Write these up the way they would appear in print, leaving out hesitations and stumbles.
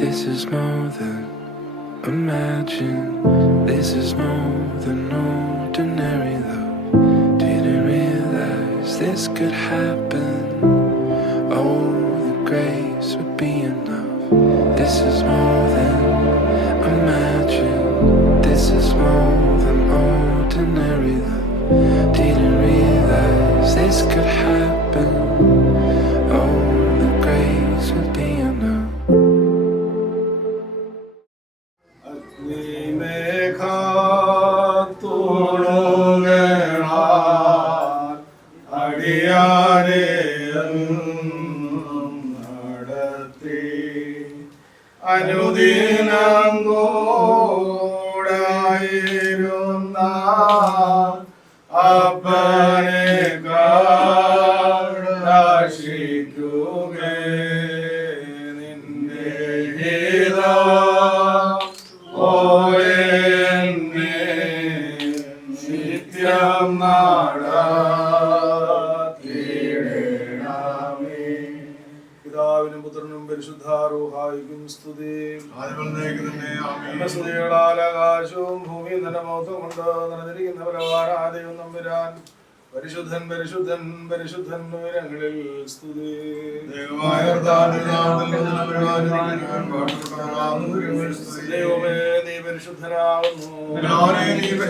This is more than imagine. This is more than ordinary love. Didn't realize this could happen. Oh, the grace would be enough. This is more than imagine. This is more than ordinary love. Didn't realize this could happen. Oh, the grace would be enough. അനുദിനം കൂടായിരുന്ന അപ്പനെ കാക്ഷിക്കുമേ നിന്റെ ഓയെന്നെ നിത്യം നടത്തിയിടണമേ. പിതാവിനും പുത്രനും പരിശുദ്ധാരൂഹായിക്കും സ്തുതി. സ്തുതികളാൽ ആകാശവും ഭൂമിയും തന്നെ മഹത്വം കൊണ്ട് നിറഞ്ഞിരിക്കുന്നവരാരാധയും നമ്പുരാൻ പരിശുദ്ധൻ പരിശുദ്ധൻ പരിശുദ്ധൻ ഉയരങ്ങളിൽ സ്തുതി. ദൈവമേ നീ പരിശുദ്ധനാകുന്നു. ദൈവമേ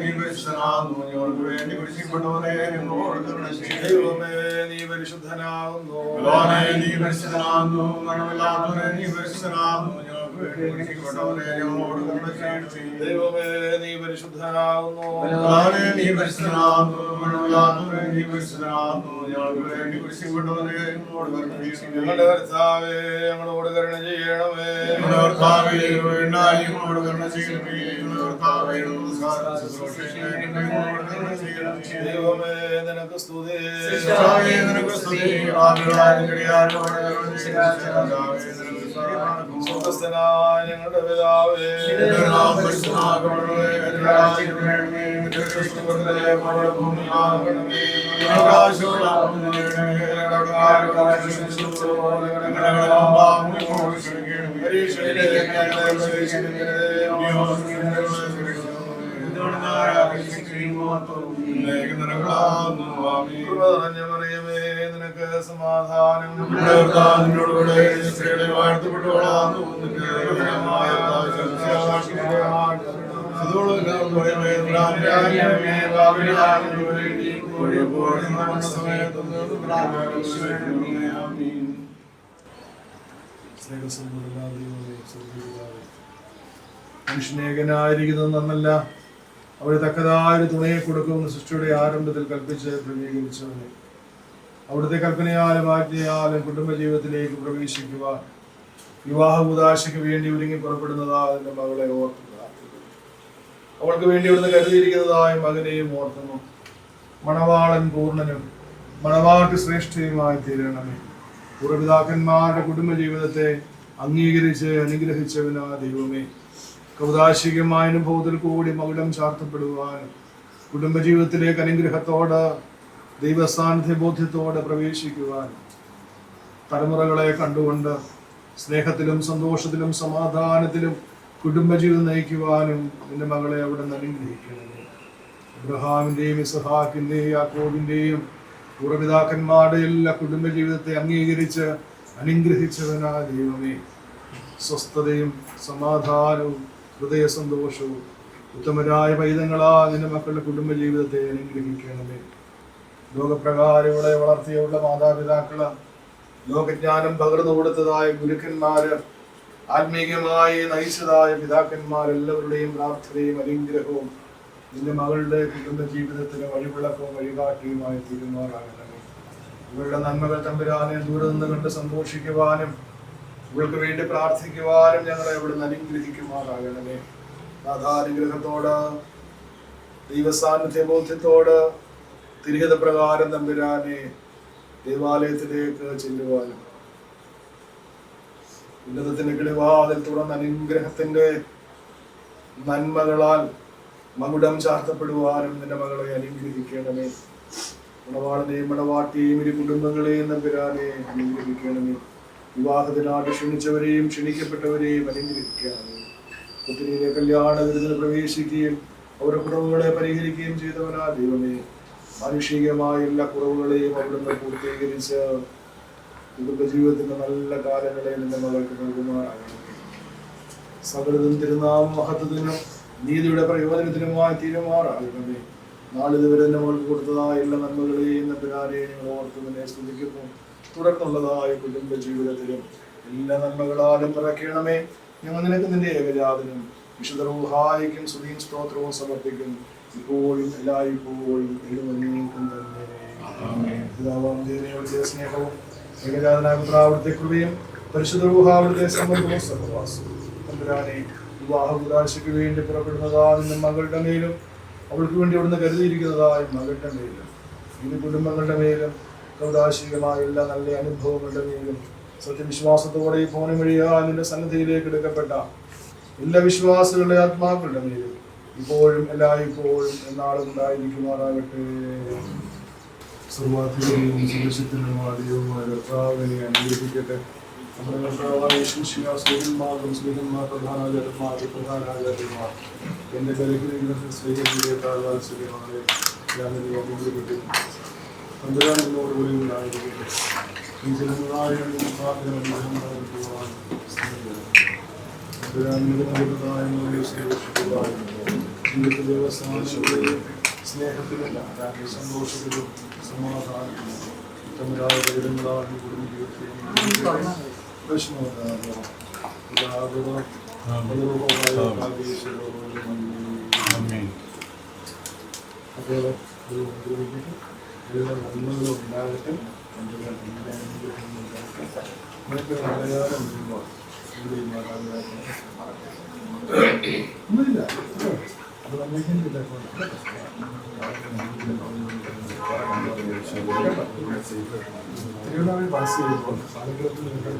നീ പരിശുദ്ധനാകുന്നു. ദൈവമേ നീ പരിശുദ്ധനാകുന്നു. ഞങ്ങളുടെ കർത്താവേ ഞങ്ങളോട് കരുണ ചെയ്യണമേ. ദൈവമേ നിനക്ക് സ്തുതി. സ്വർഗ്ഗസ്ഥനായ ഞങ്ങളുടെ പിതാവേ, നിനക്ക് സമാധാനം മനുഷ്യനേകനായിരിക്കുന്നത് നന്നല്ല, അവര് തക്കതായ ഒരു തുണയെ കൊടുക്കുമെന്ന് സൃഷ്ടിയുടെ ആരംഭത്തിൽ കൽപ്പിച്ച് ക്രമീകരിച്ചവനെ അവിടുത്തെ കൽപ്പനയാലും ആജ്ഞയാലും കുടുംബജീവിതത്തിലേക്ക് പ്രവേശിക്കുവാൻ വിവാഹ ഉദാശയ്ക്ക് വേണ്ടി ഒരുങ്ങി പുറപ്പെടുന്നതായ അതിന്റെ മകളെ ഓർക്കുക. അവൾക്ക് വേണ്ടി ഇവിടുന്ന് കരുതിയിരിക്കുന്നതായ മകനെയും ഓർക്കുന്നു. മണവാളൻ പൂർണ്ണനും മണവാട്ടി ശ്രേഷ്ഠയുമായി തീരണമേ. പൂർവ്വപിതാക്കന്മാരുടെ കുടുംബജീവിതത്തെ അംഗീകരിച്ച് അനുഗ്രഹിച്ചവനാ ദൈവമേ, കൗതാശികമായ അനുഭവത്തിൽ കൂടി മകുടം ചാർത്തപ്പെടുവാനും കുടുംബജീവിതത്തിലേക്ക് അനുഗ്രഹത്തോട് ദൈവസാന്നിധ്യ ബോധ്യത്തോടെ പ്രവേശിക്കുവാനും തലമുറകളെ കണ്ടുകൊണ്ട് സ്നേഹത്തിലും സന്തോഷത്തിലും സമാധാനത്തിലും കുടുംബജീവിതം നയിക്കുവാനും നിന്റെ മകളെ അവിടെ നിന്ന് അനുഗ്രഹിക്കണമേ. അബ്രഹാമിന്റെയും ഇസ്ഹാക്കിന്റെയും യാക്കോബിന്റെയും പൂർവ്വപിതാക്കന്മാരുടെ എല്ലാ കുടുംബജീവിതത്തെ അംഗീകരിച്ച് അനുഗ്രഹിച്ചവനായ ദൈവമേ, സ്വസ്ഥതയും സമാധാനവും ഹൃദയ സന്തോഷവും ഉത്തമരായ പൈതങ്ങളാ നിന്റെ മക്കളുടെ കുടുംബജീവിതത്തെ അനുഗ്രഹിക്കണമേ. ലോകപ്രകാരങ്ങളെ വളർത്തിയുള്ള മാതാപിതാക്കള്, ലോകജ്ഞാനം പകർന്നു കൊടുത്തതായ ഗുരുക്കന്മാര്, ആത്മീയമായി നയിച്ചതായ പിതാക്കന്മാരെല്ലാവരുടെയും പ്രാർത്ഥനയും അനുഗ്രഹവും നിന്റെ മകളുടെ കുടുംബ ജീവിതത്തിന് വഴിവിളക്കവും വഴികാട്ടിയുമായി തീരുമാറാകണമേ. ഇവരുടെ നന്മകൾ തമ്പുരാനെ ദൂരെ നിന്ന് കണ്ട് സന്തോഷിക്കുവാനും ഇവൾക്ക് വേണ്ടി പ്രാർത്ഥിക്കുവാനും ഞങ്ങളെ ഇവിടെ നിന്ന് അനുഗ്രഹിക്കുമാറാകണമേ. നാഥാനുഗ്രഹത്തോട് ദൈവസാന്നിധ്യ ബോധ്യത്തോട് തിരികത പ്രകാരം തമ്പുരാനെ ദേവാലയത്തിലേക്ക് ചെല്ലുവാനും ഉന്നതത്തിന്റെ കിളിവാതിൽ തുറന്ന അനുഗ്രഹത്തിന്റെ നന്മകളാൽ മകുടം ചാർത്തപ്പെടുവാനും നിന്റെ മകളെ അനുഗ്രഹിക്കണമേ. മണവാളനെയും മണവാട്ടിയെയും ഇരു കുടുംബങ്ങളെയും തമ്പുരാനെ അനുഗ്രഹിക്കണമേ. വിവാഹത്തിനായിട്ട് ക്ഷണിച്ചവരെയും ക്ഷണിക്കപ്പെട്ടവരെയും അനുഗ്രഹിക്കണമേ. പുത്രിയിലെ കല്യാണ വിരുന്നിൽ പ്രവേശിക്കുകയും അവരുടെ കുറവുകളെ പരിഹരിക്കുകയും ചെയ്തവനാ ദൈവമേ, മാനുഷികമായ എല്ലാ കുറവുകളെയും അവിടുന്ന് പൂർത്തീകരിച്ച് കുടുംബജീവിതത്തിന്റെ നല്ല കാലങ്ങളെ നിന്റെ മകൾക്ക് നൽകുമാറാകണമേ. സകലതും തിരുനാമ മഹത്വത്തിനും നീതിയുടെ പ്രയോജനത്തിനുമായി തീരുമാറാകണമേ. നാളിതുവരെ നമ്മൾക്ക് കൊടുത്തതായ എല്ലാ നന്മകളെയും നമ്പുരാനെ ഞങ്ങൾ ഓർത്തുവിനെ സ്തുതിക്കുന്നു. തുടർന്നുള്ളതായ കുടുംബ ജീവിതത്തിലും എല്ലാ നന്മകളാലും പിറക്കണമേ. ഞങ്ങൾ നിനക്ക് നിന്റെ ഏകജാതനും വിശുദ്ധ റൂഹായിക്കും സ്തുതിയും സ്തോത്രവും സമർപ്പിക്കും, ഇപ്പോഴും എല്ലായ്പ്പോഴും എഴുന്നേൽക്കും തന്നെ. പിതാവാം ദൈവമേ, സ്നേഹവും ഏകജാതനായ പുത്രാവിടുത്തെ കൃപയും പരിശുദ്ധ റൂഹാവിടുത്തെ സമ്മതവും സഹവാസവും തമ്പുരാനെ വിവാഹ ഉദാശയ്ക്ക് വേണ്ടി പുറപ്പെടുന്നതായ നിന്റെ മകളുടെ മേലും അവൾക്ക് വേണ്ടി അവിടുന്ന് കരുതിയിരിക്കുന്നതായ മകളുടെ മേലും ഇരു കുടുംബങ്ങളുടെ മേലും കൗതാശികമായ എല്ലാ നല്ല അനുഭവങ്ങളുടെ മേലും സത്യവിശ്വാസത്തോടെ ഈ ഫോൺ വഴിയാ നിന്റെ സന്നിധിയിലേക്ക് എടുക്കപ്പെട്ട എല്ലാ വിശ്വാസികളുടെ ആത്മാക്കളുടെ മേലും ഇപ്പോഴും എല്ലായ്പ്പോഴും എന്നാളും ഉണ്ടായിരിക്കുമാറാകട്ടെ. സർവാധികവും സുരക്ഷിതനുമായ ദൈവമായ കർത്താവിനെ അനുഗ്രഹിക്കട്ടെ. നമ്മുടെ കർത്താവായ യേശുമാരും സ്ത്രീകന്മാർ പ്രധാനാചാര്യന്മാർ എന്റെ ബലഹീനങ്ങൾ സ്വീകരിച്ചേക്കാൾ വാത്സല്യമാണ് അനുഗ്രഹിക്കട്ടെ. തമ്പുരാനോട് കൂടി ഉണ്ടായിരിക്കട്ടെ. ഈ ജനങ്ങളായ ജീവിത ദേവസ്ഥാനങ്ങളെയും സ്നേഹത്തിലും സന്തോഷത്തിലും സമാധാനത്തിലും ഉത്തമരായ പരിതങ്ങളാണ് കുടുംബ ജീവിതത്തെയും നന്മകളും ഉണ്ടാകട്ടെ. ഒന്നുമില്ല, അത് നമ്മൾക്കില്ല. തിരുവനന്തപുരം പാസ് ചെയ്യുമ്പോൾ ആളുകൾക്ക് നിങ്ങൾ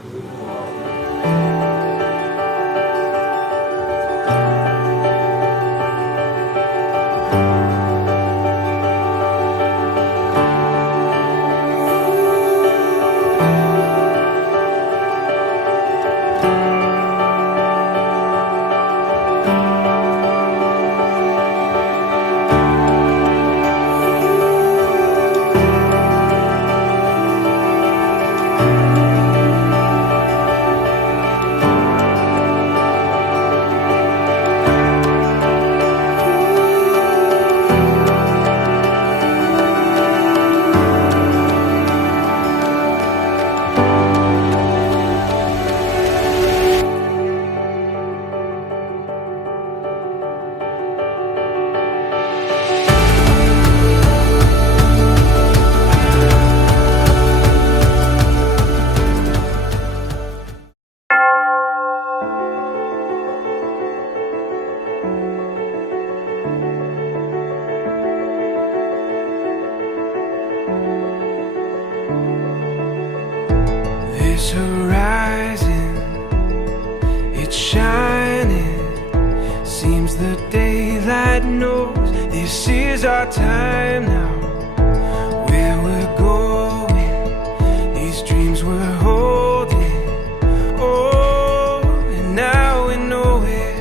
This horizon, it's shining. Seems the daylight knows this is our time now. Where we're going, these dreams we're holding. Oh, and now we know it.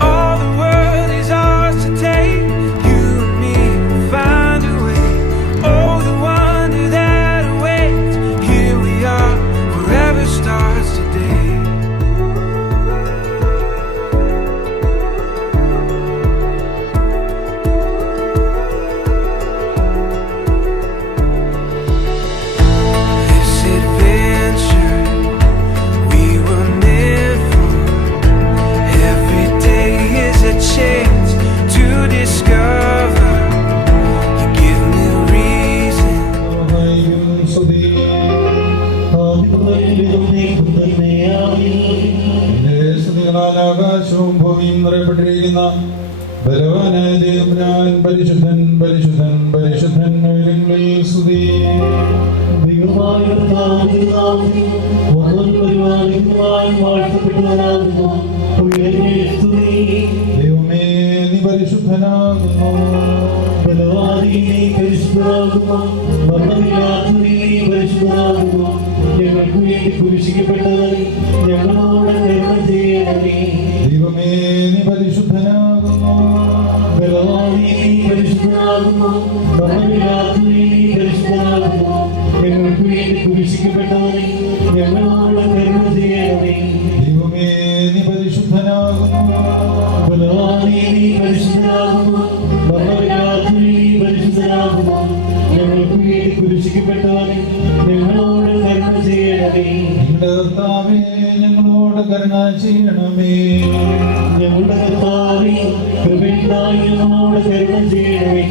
All the world is ours to take. You and me will find a way. Oh, the wonder that awaits. Here we are, forever starts today. This adventure we were meant for. Every day is a chance to discover. You give me reason. ആകാശവും ഭൂമിയും നിറയപ്പെട്ടിരിക്കുന്ന ബലവാനായ ദൈവം പരിശുദ്ധൻ പരിശുദ്ധൻ പരിശുദ്ധൻ ഉയരങ്ങളിൽ സ്തുതി. ദൈവമേ നീ പരിശുദ്ധനാകുന്നു. ബലവാനീ നീ പരിശുദ്ധനാകുന്നു. മരണമില്ലാത്തവനീ നീ പരിശുദ്ധനാകുന്നു. ഞങ്ങൾക്ക് വേണ്ടി കുരിശിക്കപ്പെട്ടവൻ ഞങ്ങളോട് കരുണ ചെയ്യണമേ. ദൈവമേ നീ പരിശുദ്ധനാകുന്നു. ബലവാനീ നീ പരിശുദ്ധനാകുന്നു. മരണമില്ലാത്തവനീ നീ പരിശുദ്ധനാകുന്നു. ഞങ്ങൾക്ക് വേണ്ടി കുരിശിക്കപ്പെട്ടവൻ ഞങ്ങളോട് കരുണ ചെയ്യണമേ. ദൈവമേ നീ പരിശുദ്ധനാകുന്നു. ബലവാനീ നീ പരിശുദ്ധനാകുന്നു. മരണമില്ലാത്തവനീ നീ പരിശുദ്ധനാകുന്നു. ഞങ്ങൾക്ക് വേണ്ടി കുരിശിക്കപ്പെട്ടവൻ ഞങ്ങളോട് കരുണ ചെയ്യണമേ. ഞങ്ങളുടെ കർത്താവേ ഞങ്ങളോട് കരുണ ചെയ്യണമേ. ഞങ്ങളുടെ കർത്താവേ കൃപയുണ്ടായി ഞങ്ങളോട് കരുണ ചെയ്യണമേ.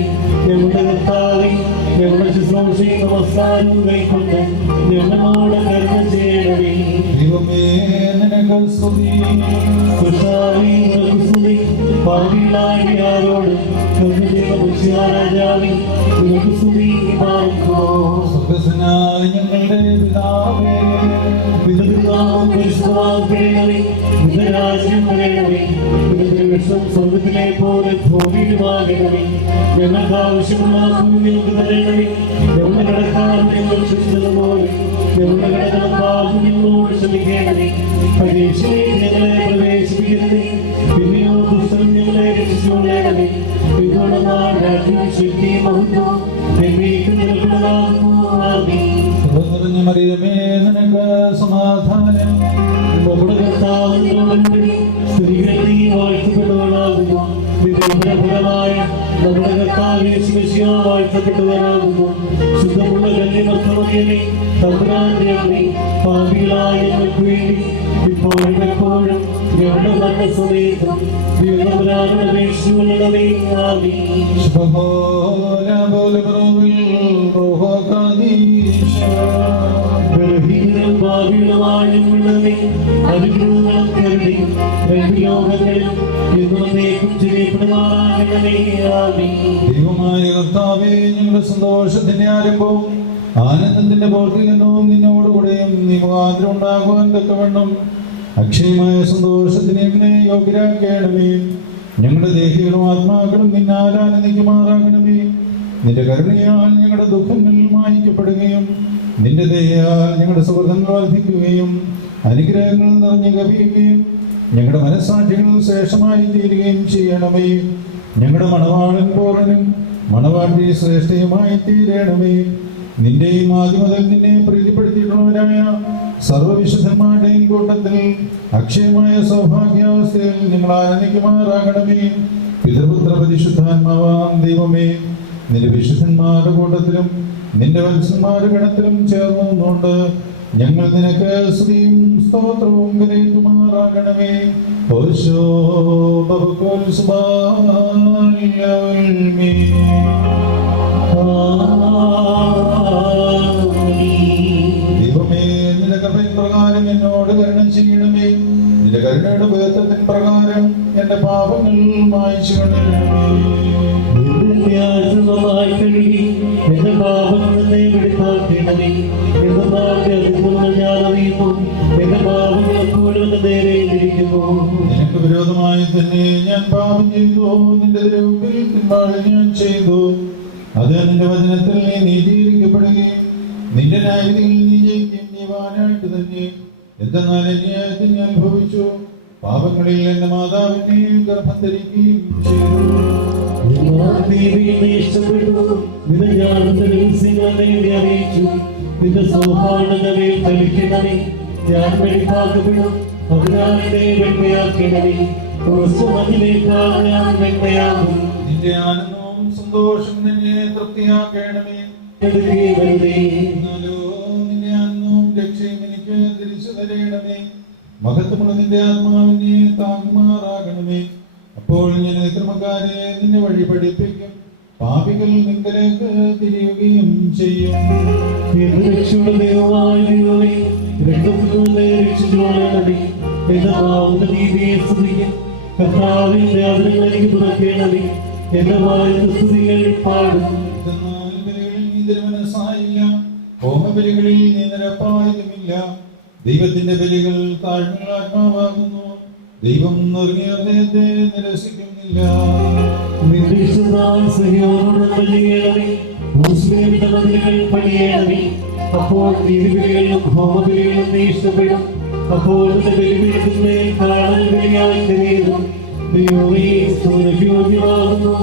ഞങ്ങളുടെ കർത്താവേ ഞങ്ങളുടെ ശുശ്രൂഷയും നമസ്കാരവും കൈക്കൊണ്ട് ഞങ്ങളോട് കരുണ ചെയ്യണമേ. ദൈവമേ നിനക്ക് സ്തുതി. കർത്താവേ നിനക്ക് സ്തുതി. പാപികളായ ആരോട് രാജാവേ നിനക്ക് സ്തുതി പാർക്കുമോ. സ്വർഗ്ഗസ്ഥനായ ഞങ്ങളുടെ പിതാവേ പിതൃനാമം പരിശുദ്ധമാക്കണമേ. നിന്റെ രാജ്യം വരണമേ. നിന്റെ വിഷം സ്വർഗ്ഗത്തിലെ പോലെ ഭൂമിയിലുമാകണമേ. ഞങ്ങൾക്ക് ആവശ്യമുള്ള ഞങ്ങൾക്ക് തരണമേ. ഞങ്ങളുടെ കടക്കാർ ഞങ്ങൾ ക്ഷമിച്ചതുപോലെ ഞങ്ങളുടെ കടകളും പാപം ഞങ്ങളോട് ക്ഷമിക്കണമേ. പരീക്ഷയെ ഞങ്ങളെ പ്രവേശിപ്പിക്കരുതേ. പിന്നെയോ ദുഷ്ടൻ ഞങ്ങളെ രക്ഷിച്ചുകൊള്ളണമേ. പിന്നോട് രാജ്യം ശക്തി മഹത്വം എന്നേക്കും നിൽക്കുന്നതാകുന്നു. ആമേൻ. നിറഞ്ഞ മറിയമേ നിനക്ക് സമാധാനം. നമ്മുടെ കർത്താവിനോടുകൂടി സ്ത്രീകൾ നീ വാഴ്ത്തപ്പെട്ടവളാകുന്നു. നിന്റെ ഫലമായ നമ്മുടെ കർത്താവ് യേശുമിശിഹാ വാഴ്ത്തപ്പെട്ടവനാകുന്നു. ശുദ്ധമുള്ള കന്യമർത്തമറിയമേ തമ്പുരാന്റെ അമ്മേ പാപികളായ ഞങ്ങൾക്ക് വേണ്ടി ഇപ്പോഴും എപ്പോഴും ഞങ്ങളുടെ മരണസമയത്തും ദൈവതമ്പുരാനോട് അപേക്ഷിച്ചുകൊള്ളണമേ. ആമേൻ. ബലഹീനരും പാപികളുമായ ഞങ്ങളുടെ അനുഗ്രഹങ്ങളും കരുണയും രണ്ട് ലോകങ്ങളിലും ദൈവമായ കർത്താവേ, ഞങ്ങളുടെ സന്തോഷത്തിന്റെ ആരംഭവും ആനന്ദത്തിന്റെ പൂർത്തീകരണവും നിന്നോടുകൂടെയും നീ മുഖാന്തരം ഉണ്ടാകുവാൻ തക്കവണ്ണം അക്ഷയമായ സന്തോഷത്തിന് എങ്ങനെ യോഗ്യരാക്കണമേ. ഞങ്ങളുടെ ദേഹികളും ആത്മാക്കളും നിന്നാൽ ആനന്ദിക്കുമാറാകണമേ. നിന്റെ കരുണയാൽ ഞങ്ങളുടെ ദുഃഖങ്ങൾ മായ്ക്കപ്പെടുകയും നിന്റെ ദയയാൽ ഞങ്ങളുടെ സുഹൃത്തുക്കൾ വർദ്ധിക്കുകയും അനുഗ്രഹങ്ങൾ നിറഞ്ഞു കവിയുകയും ഞങ്ങളുടെ മനസ്സാക്ഷികൾ ശ്രേഷ്ഠമായി തീരുകയും ചെയ്യണമേ. ഞങ്ങളുടെ മണവാളൻ പൂർണ്ണനും മണവാട്ടി ശ്രേഷ്ഠയുമായി തീരണമേ. നിന്റെയും ആദ്യം മുതൽ നിന്നെ പ്രീതിപ്പെടുത്തിയിട്ടുള്ളവരായ സർവ്വവിശുദ്ധന്മാരുടെയും കൂട്ടത്തിൽ അക്ഷയമായ സൗഭാഗ്യാവസ്ഥയിൽ ഞങ്ങൾ ആനന്ദിക്കുമാറാകണമേ. പിതൃപുത്ര പരിശുദ്ധാത്മാവാം ദൈവമേ, നിന്റെ വിശുദ്ധന്മാരുടെ കൂട്ടത്തിലും നിന്റെ വത്സന്മാരുടെ ഗണത്തിലും ചേർന്നുകൊണ്ട് ഞങ്ങൾ നിനക്ക് സ്തുതിയും സ്തോത്രവും കരേറ്റുമാറാകണമേ. ദൈവമേ, നിന്റെ കൃപയിൻ പ്രകാരം എന്നോട് കരുണ ചെയ്യണമേ. നിന്റെ കരുണയുടെ ബോധത്തിൻ പ്രകാരം എന്റെ പാപങ്ങൾ മായ്ച്ചു കളയണമേ. നിനക്ക് വിരോധമായി തന്നെ ഞാൻ പാപം ചെയ്തു, നിന്റെ തിരുമുമ്പിൽ തിന്മകൾ ഞാൻ ചെയ്തു. അത് നിന്റെ വചനത്തിൽ നീ നീതീകരിക്കപ്പെടുകയും നിന്റെ ന്യായവിധിയിൽ നീ ജയിക്കുകയും ചെയ്യുവാനായിട്ട് തന്നെ. എന്തെന്നാൽ അന്യായത്തിൽ ഞാൻ അനുഭവിച്ചു, പാപങ്ങളിൽ എന്റെ മാതാവിനെ ഗർഭം ധരിക്കുകയും ചെയ്തു. നിന്റെ ആനന്ദവും സന്തോഷം നിന്നെ തൃപ്തിയാക്കണമേ. നിന്റെ ആനന്ദവും രക്ഷയും എനിക്ക് തിരിച്ചു തരയണമേ. മഹത്വമുള്ള നിന്റെ ആത്മാവിനെ താങ്ങുമാറാകണമേ. അപ്പോൾ ഞാൻ ക്രമക്കാരെ നിന്നെ വഴി പഠിപ്പിക്കും, പാപികൾ നിങ്കലേക്ക് തിരിയുകയും ചെയ്യും. ഹോമബലികളിൽ നീ നിരപ്പായതുമില്ല. ദൈവത്തിന്റെ ബലികൾ താഴ്ന്ന ആത്മാവാകുന്നു. ദൈവം നുറുങ്ങിയ ഹൃദയത്തെ നിരസിക്കുന്നില്ല. അപ്പോൾ ബലികളിലും ഹോമബലികളിലും നീ ഇഷ്ടപ്പെടും. അപ്പോൾ ബലിപീഠത്തിന്മേൽ കാണൽ ബലിയായി കരയുന്നു. ദൈവമേ, യോഗ്യമാകുന്നു.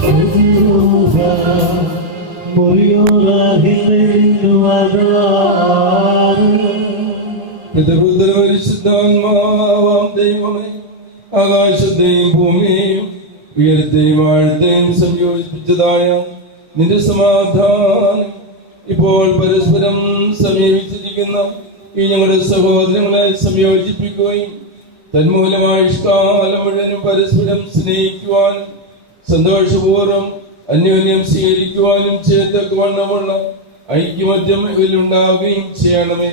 Thank you. പിതൃപുത്രപരിശുദ്ധാത്മാവാം ദൈവമേ, ആകാശത്തെയും ഭൂമിയെയും ഉയരത്തെയും ആഴത്തെയും സംയോജിപ്പിച്ചതായ നിന്റെ സമാധാനം ഇപ്പോൾ പരസ്പരം സമീപിച്ചിരിക്കുന്ന ഈ ഞങ്ങളുടെ സഹോദരങ്ങളെ സംയോജിപ്പിക്കുകയും തന്മൂലമായുഷ്കാലം മുഴുവനും പരസ്പരം സ്നേഹിക്കുവാനും സന്തോഷപൂർവ്വം അന്യോന്യം സ്വീകരിക്കുവാനും ചെയ്തക്കവണ്ണമുള്ള ഐക്യമത്യം ഇതിലുണ്ടാവുകയും ചെയ്യണമേ.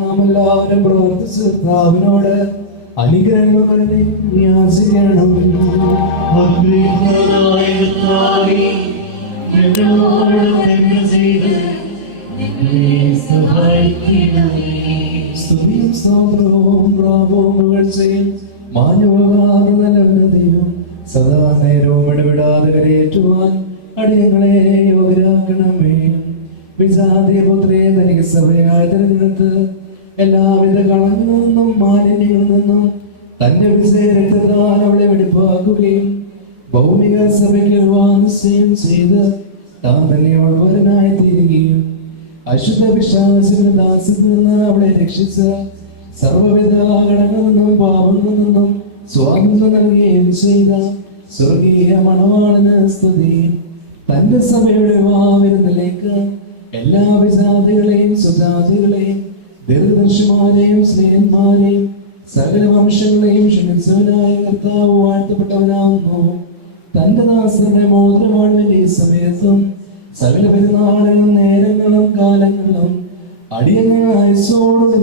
നാമെല്ലാവരും പ്രവർത്തിച്ച് കർത്താവിനോട് അനുഗ്രഹങ്ങൾ യാചിക്കണം. സ്തുതിയും സ്തോത്രവും പ്രാപവും പുകഴ്ചയും മാന്യവുമാകുന്ന ദൈവം സദാ നേരവും ഇടപെടാതെ കരയേറ്റുവാൻ അടിയങ്ങളെ യോഗ്യരാക്കണമേ. വിജാതിപുത്രേ തനിക്ക് സഭയായി തിരഞ്ഞെടുത്ത് എല്ലാവിധ കളങ്ങളിൽ നിന്നും മാലിന്യങ്ങളിൽ നിന്നും തന്റെ വിജയരക്തത്താൽ അവളെ വെടിപ്പാക്കുകയും ഭൗമിക സഭയ്ക്ക് വാനിശ്ചയം ചെയ്ത് താൻ തന്നെ ഉള്ളവരനായി തീരുകയും അശുദ്ധ വിശ്വാസികളുടെ ദാസ്യത്തിൽ നിന്ന് അവളെ രക്ഷിച്ച സർവ്വവിധ ഘടകങ്ങളിൽ നിന്നും പാപങ്ങളിൽ നിന്നും സ്വാതന്ത്ര്യം നൽകുകയും ചെയ്ത സ്വർഗീയ മണവാളന് സ്തുതി. തന്റെ സഭയുടെ വാവിരുന്നിലേക്ക് എല്ലാ വിജാതികളെയും സുജാതികളെയും ദീർഘദർശിമാരെയും സ്നേഹന്മാരെയും സകല വംശങ്ങളെയും ക്ഷണിച്ചവനായ കർത്താവ് വാഴ്ത്തപ്പെട്ടവനാവുന്നു. തന്റെ ദാസരുടെ മോതിരമാണിന്റെ ഈ സമയത്തും സകല പെരുന്നാളുകളും നേരങ്ങളും കാലങ്ങളും അടിയങ്ങളായ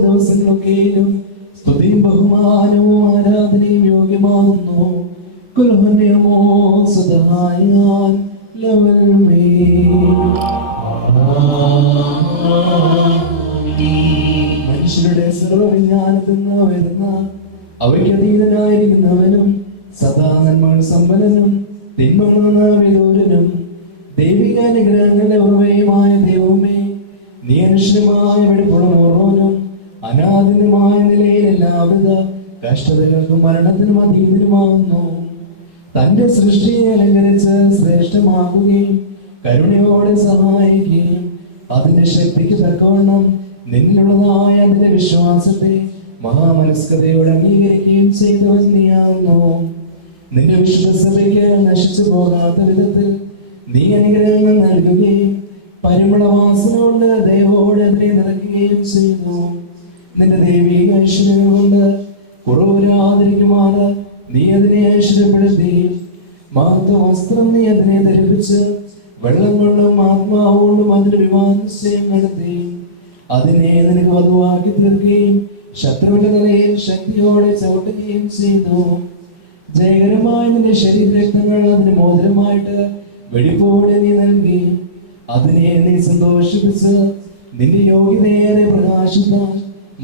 ദിവസങ്ങളൊക്കെയും സ്തുതിയും ബഹുമാനവും ആരാധനയും യോഗ്യമാകുന്നു. കുൽഹുനിയമോ സദായാൻ ലവൽമേ. മനുഷ്യരുടെ സർവ്വവിജ്ഞാനത്തിൽ നിന്ന് വരുന്ന അവയ്ക്ക് അതീതനായിരിക്കുന്നവനും സദാ നന്മകൾ സമ്പന്നനും തിന്മകളിൽ നിന്ന് വിദൂരനും ദൈവികാനുഗ്രഹങ്ങളുടെ ഉറവയുമായ ദൈവമേ, നീ അനുഷ്യമായ വെടിപ്പുള്ള ഓരോനും അനാദിനമായ നിലയിൽ എല്ലാവിധ കഷ്ടതകൾക്കും മരണത്തിനും അതീതനുമാകുന്നു. തന്റെ സൃഷ്ടിയെ അലങ്കരിച്ച് ശ്രേഷ്ഠമാക്കുകയും കരുണയോടെ സഹായിക്കുകയും അതിന്റെ ശക്തിക്ക് തക്കവണ്ണം നിന്നിലുള്ളതായ അതിന്റെ വിശ്വാസത്തെ മഹാമനസ്കതയോടെ അംഗീകരിക്കുകയും ചെയ്തവൻ നീയാകുന്നു. നിന്റെ വിശ്വസഭയ്ക്ക് നശിച്ചു പോകാത്ത വിധത്തിൽ നീ അനുഗ്രഹങ്ങൾ നൽകുകയും പരിമളവാസന കൊണ്ട് ദൈവോടെ അതിനെ നിറയ്ക്കുകയും ചെയ്യുന്നു. നിന്റെ ദൈവിക ഐശ്വര്യങ്ങൾ കൊണ്ട് കുറവരാതിരിക്കുമാറ് നീ അതിനെ ഐശ്വര്യപ്പെടുത്തി മാത്ത വസ്ത്രം നീ അതിനെ ധരിപ്പിച്ച് വെള്ളം കൊണ്ടും ആത്മാവുകൊണ്ടും അതിന് വിവാഹനിശ്ചയം നടത്തി അതിനെ നിനക്ക് വധുവാക്കി തീർക്കുകയും ശത്രുവിന്റെ നിലയിൽ ശക്തിയോടെ ചവിട്ടുകയും ചെയ്തു. ജയകരമായ നിന്റെ ശരീരരക്തങ്ങൾ അതിന് മോതിരമായിട്ട് വെടിപ്പോടെ നീ നൽകി അതിനെ നീ സന്തോഷിപ്പിച്ച് നിന്റെ യോഗ്യതയേറെ പ്രകാശിത്താൻ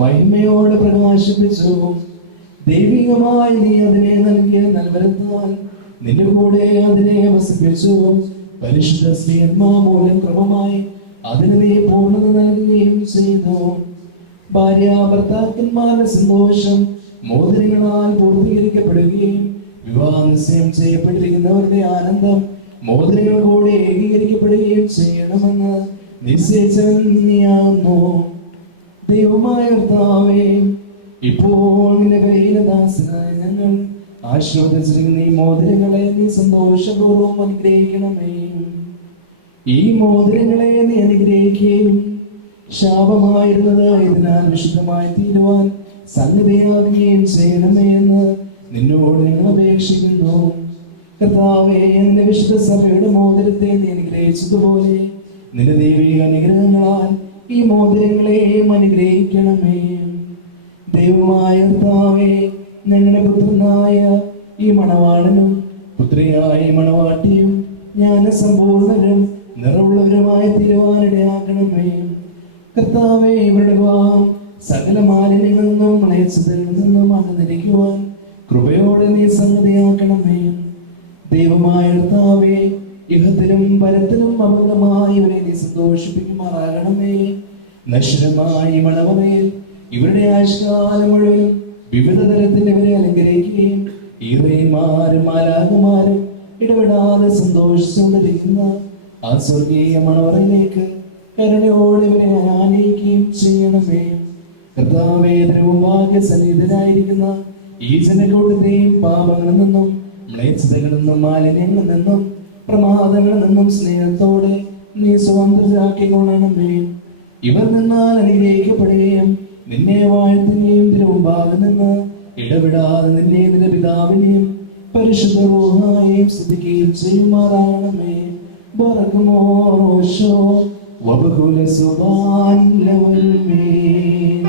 മഹിമയോടെ പ്രകാശിപ്പിച്ചു. ദൈവികമായി നീ അതിനെ നൽകിയ നൽവരത്താൽ നിന്റെ കൂടെ അതിനെ വസിപ്പിച്ചു. പരിശുദ്ധ സ്നേഹമാ മൂലം ക്രമമായി അതിന് നീ പൂർണ്ണത നൽകുകയും ചെയ്തു. ഭാര്യ ഭർത്താക്കന്മാരുടെ സന്തോഷം മോതിരങ്ങളാൽ പൂർത്തീകരിക്കപ്പെടുകയും വിവാഹ നിശ്ചയം ചെയ്യപ്പെട്ടിരിക്കുന്നവരുടെ ആനന്ദം മോതിരങ്ങൾ കൂടെ ഏകീകരിക്കപ്പെടുകയും ചെയ്യണമെന്ന് നിശ്ചയിച്ചവൻ നീയാകുന്നു. ദൈവമായ കർത്താവേ, ഇപ്പോൾ നിന്റെ ബലഹീനദാസനായ ഞങ്ങൾ ആശ്രവദിച്ചിരിക്കുന്ന ഈ മോതിരങ്ങളെ നീ സന്തോഷപൂർവ്വം അനുഗ്രഹിക്കണമേ. ഈ മോതിരങ്ങളെ നീ അനുഗ്രഹിക്കുകയും ശാപമായിരുന്നത് ഇതിനാൽ വിശുദ്ധമായി തീരുവാൻ സന്നദ്ധയാകുകയും ചെയ്യണമേ എന്ന് നിന്നോട് ഞങ്ങൾ അപേക്ഷിക്കുന്നു. കർത്താവേ, നിന്റെ വിശുദ്ധ സഭയുടെ മോതിരത്തെ നീ അനുഗ്രഹിച്ചതുപോലെ നിന്റെ ദൈവിക അനുഗ്രഹങ്ങളാൽ ഈ മോതിരങ്ങളെയും അനുഗ്രഹിക്കണമേ. ദൈവമായ കർത്താവേ, ഞങ്ങളുടെ പുത്രനായ ഈ മണവാളനും പുത്രിയായ ഈ മണവാട്ടിയും ജ്ഞാനസമ്പൂർണരും നിറവുള്ളവരുമായ തീരുവാനിടയാക്കണമേ. കർത്താവേ, ഇവരുടെ വിവാഹം സകല മാലിന്യങ്ങളിൽ നിന്നും മ്ലേച്ഛതകളിൽ നിന്നും അകന്നിരിക്കുവാൻ കൃപയോടെ നീ സന്നദ്ധയാക്കണമേ. ദൈവമായ കർത്താവേ, ഇഹത്തിലും പരത്തിലും അമൃതമായി ഇവരെ നീ സന്തോഷിപ്പിക്കുമാറാകണമേ. നശ്വരമായി മണവറയിൽ ഇവരുടെ ആയുഷ്കാലം മുഴുവനും വിവിധ തരത്തിൽ ഇവരെ അലങ്കരിക്കുകയും ഈറന്മാരും മാലാഖമാരും ഇടപെടാതെ സന്തോഷിച്ചുകൊണ്ടിരിക്കുന്ന ആ സ്വർഗീയ മണവറയിലേക്ക് കരുണയോടെ ഇവരെ ആനയിക്കുകയും ചെയ്യണമേ. കർത്താവേ, ഭാഗ്യസന്നിധനായിരിക്കുന്ന ഈ ജനകൂട്ടത്തെയും പാപങ്ങളിൽ നിന്നും മ്ലേച്ഛതകളിൽ നിന്നും മാലിന്യങ്ങളിൽ നിന്നും പ്രമാദങ്ങളിൽ നിന്നും സ്നേഹത്തോടെ നീ സ്വതന്ത്രരാക്കിക്കൊള്ളണമേ. ഇവർ നിന്നാൽ അനുഗ്രഹിക്കപ്പെടുകയും നിന്നെ വാഴ്ത്തുകയും തിരുമുമ്പാകെ നിന്ന് ഇടപെടാതെ നിന്നെ നിന്റെ പിതാവിനെയും പരിശുദ്ധ റൂഹായെയും സ്തുതിക്കുകയും ചെയ്യുമാറാകണമേ. ബറകുമോറോശോ വബകുല സുബാൻ ലവൽമീൻ.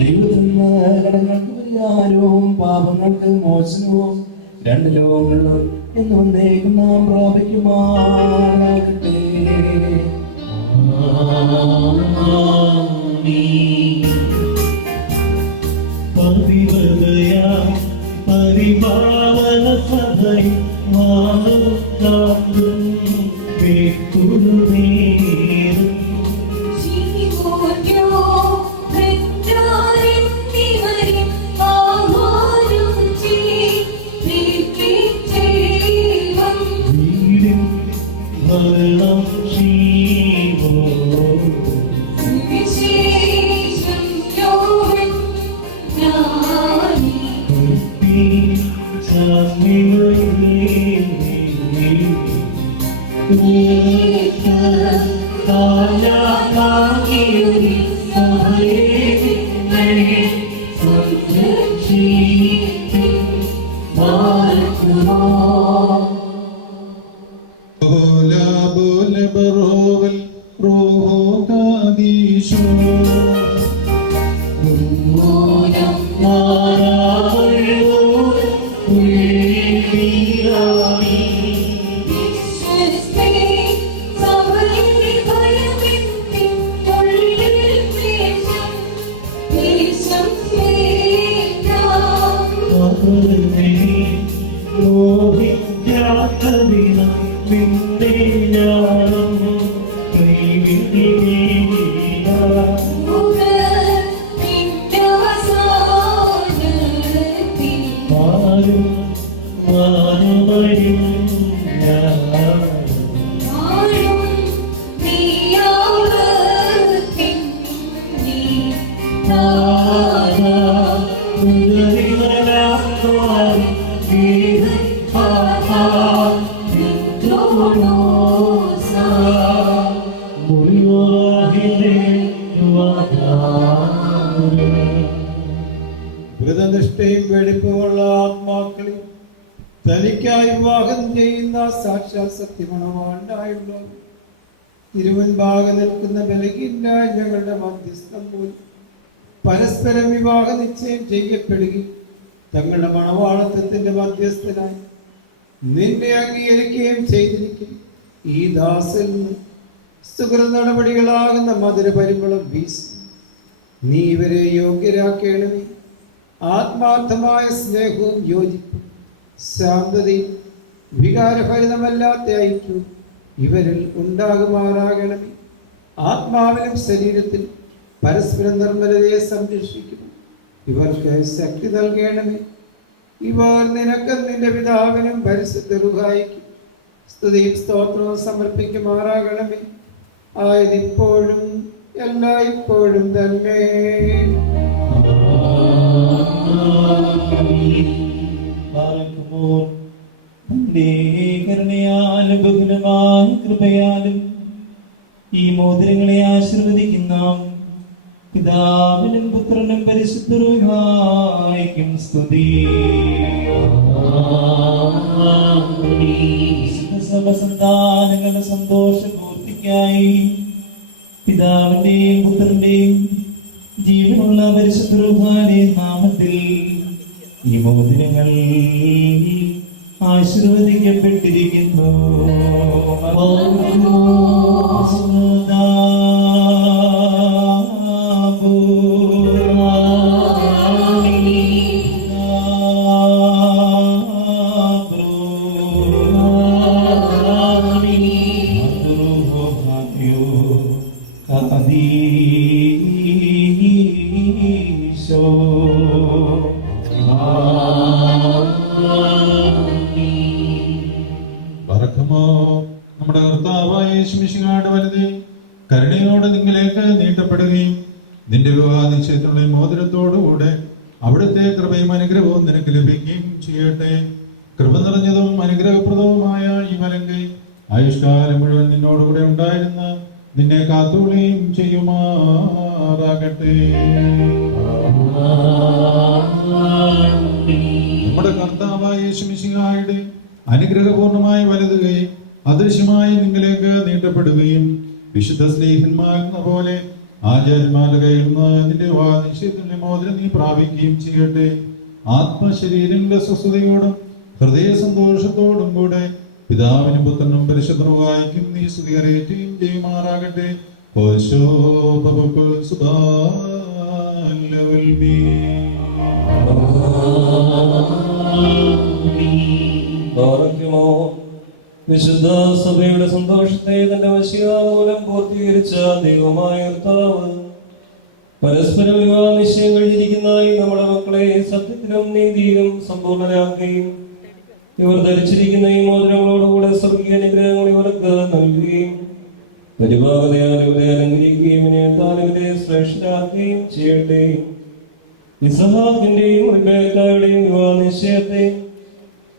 ദൈവത്തിന്ന് കടങ്ങൾക്ക് പരിഹാരവും പാപങ്ങൾക്ക് മോചനവും രണ്ട് ലോകങ്ങളിലും എന്നും നാം പ്രാപിക്കുമാറാകട്ടെ. പരിപാലന സഭയിൽ വ്രതനിഷ്ഠയും വെടിപ്പുമുള്ള ആത്മാക്കളെ തനിക്കായി വിവാഹം ചെയ്യുന്ന സാക്ഷാൽ സത്യമണവാണ്ടായുള്ള തിരുവൻപാകെ നിൽക്കുന്ന ബലഹീനായ ഞങ്ങളുടെ മധ്യസ്ഥം പോലും പരസ്പരം വിവാഹ നിശ്ചയം ചെയ്യപ്പെടുകയും തങ്ങളുടെ മണവാളത്വത്തിന്റെ മധ്യസ്ഥനായി നിന്നെ അംഗീകരിക്കുകയും ചെയ്തിരിക്കും ഈ ദാസിൽ നിന്ന് സുഹൃത നടപടികളാകുന്ന മധുര പരിമളം വീശി നീ ഇവരെ യോഗ്യരാക്കണമേ. ആത്മാർത്ഥമായ സ്നേഹവും യോജിപ്പും ശാന്തതയും വികാരഭരിതമല്ലാത്ത ഐക്യവും ഇവരിൽ ഉണ്ടാകുമാറാകണമേ. ആത്മാവിലും ശരീരത്തിലും പരസ്പരം നിർമ്മലതയെ സംരക്ഷിക്കുന്നു. ഇവർക്ക് ശക്തി നൽകണമേ. ഇവർ നിനക്കും നിന്റെ പിതാവിനും പരിശുദ്ധ റുഹായിക്കും സ്തുതിയും സ്തോത്രവും സമർപ്പിക്കുമാറാകണമേ. ആയതിപ്പോഴും എല്ലായ്പ്പോഴും തന്നെ. കരുണയാലും ബഹുലമായ കൃപയാലും ഈ മോതിരങ്ങളെ ആശീർവദിക്കുന്ന പിതാവിനും പുത്രനും പരിശുദ്ധ റൂഹായിക്കും സ്തുതി. സർവസന്താനങ്ങളുടെ സന്തോഷ പൂർത്തിക്കായി പിതാവിന്റെയും പുത്രന്റെയും ജീവനുള്ള പരിശുദ്ധ റൂഹായുടെ നാമത്തിൽ ഈ മോതിരങ്ങൾ ആശീർവദിക്കപ്പെട്ടിരിക്കുന്നു. നമ്മുടെ കർത്താവായ യേശുമിശിഹായുടെ വലുത് കരുണയോടെ നിങ്ങളിലേക്ക് നീട്ടപ്പെടുകയും നിന്റെ വിവാഹ നിശ്ചയത്തിലുള്ള മോതിരത്തോടുകൂടെ അവിടുത്തെ കൃപയും അനുഗ്രഹവും നിനക്ക് ലഭിക്കുകയും ചെയ്യട്ടെ. കൃപ നിറഞ്ഞതും അനുഗ്രഹപ്രദവുമായ ഈ വലങ്കൈ ആയുഷ്കാലം മുഴുവൻ നിന്നോടുകൂടെ ഉണ്ടായിരുന്ന നിന്നെ കാത്തുകൊള്ളുകയും ചെയ്യുമാറാകട്ടെ. നമ്മുടെ കർത്താവായ യേശുമിശിഹായുടെ അനുഗ്രഹപൂർണമായ വലതുകൈ അദൃശ്യമായി നിങ്ങളിലേക്ക് നീട്ടപ്പെടുകയും വിശുദ്ധ സ്നേഹന്മാരെന്ന പോലെ ആചാര്യന്മാരുടെ കയ്യിൽ നിന്ന് നിന്റെ നിശ്ചയത്തിന്റെ മോതിരം നീ പ്രാപിക്കുകയും ചെയ്യട്ടെ. ആത്മശരീരങ്ങളുടെ സ്വസ്ഥതയോടും ഹൃദയ സന്തോഷത്തോടും കൂടെ പിതാവിനും പുത്രനും പരിശുദ്ധ റൂഹായിക്കും നീ സ്തുതി അറിയിക്കുകയും ചെയ്യുമാറാകട്ടെ. വിശുദ്ധ സഭയുടെ സന്തോഷത്തെ തന്റെ വശീകത മൂലം പൂർത്തീകരിച്ച ദൈവമായ കർത്താവ് പരസ്പര വിവാഹ നിശ്ചയം കഴിഞ്ഞിരിക്കുന്ന ഈ നമ്മുടെ മക്കളെ സത്യത്തിലും നീതിയിലും സമ്പൂർണരാക്കുകയും ഇവർ ധരിച്ചിരിക്കുന്ന ഈ മോതിരങ്ങളോടുകൂടെ സ്വർഗീയ അനുഗ്രഹങ്ങൾ ഇവർക്ക് നൽകുകയും പരിഭാഗതയാൽ ഇവരെ അലങ്കരിക്കുകയും ഇവരെ ശ്രേഷ്ഠരാക്കുകയും ചെയ്യട്ടെ. ഇസഹാക്കിന്റെയും റിബേക്കായുടെയും വിവാഹ നിശ്ചയത്തെ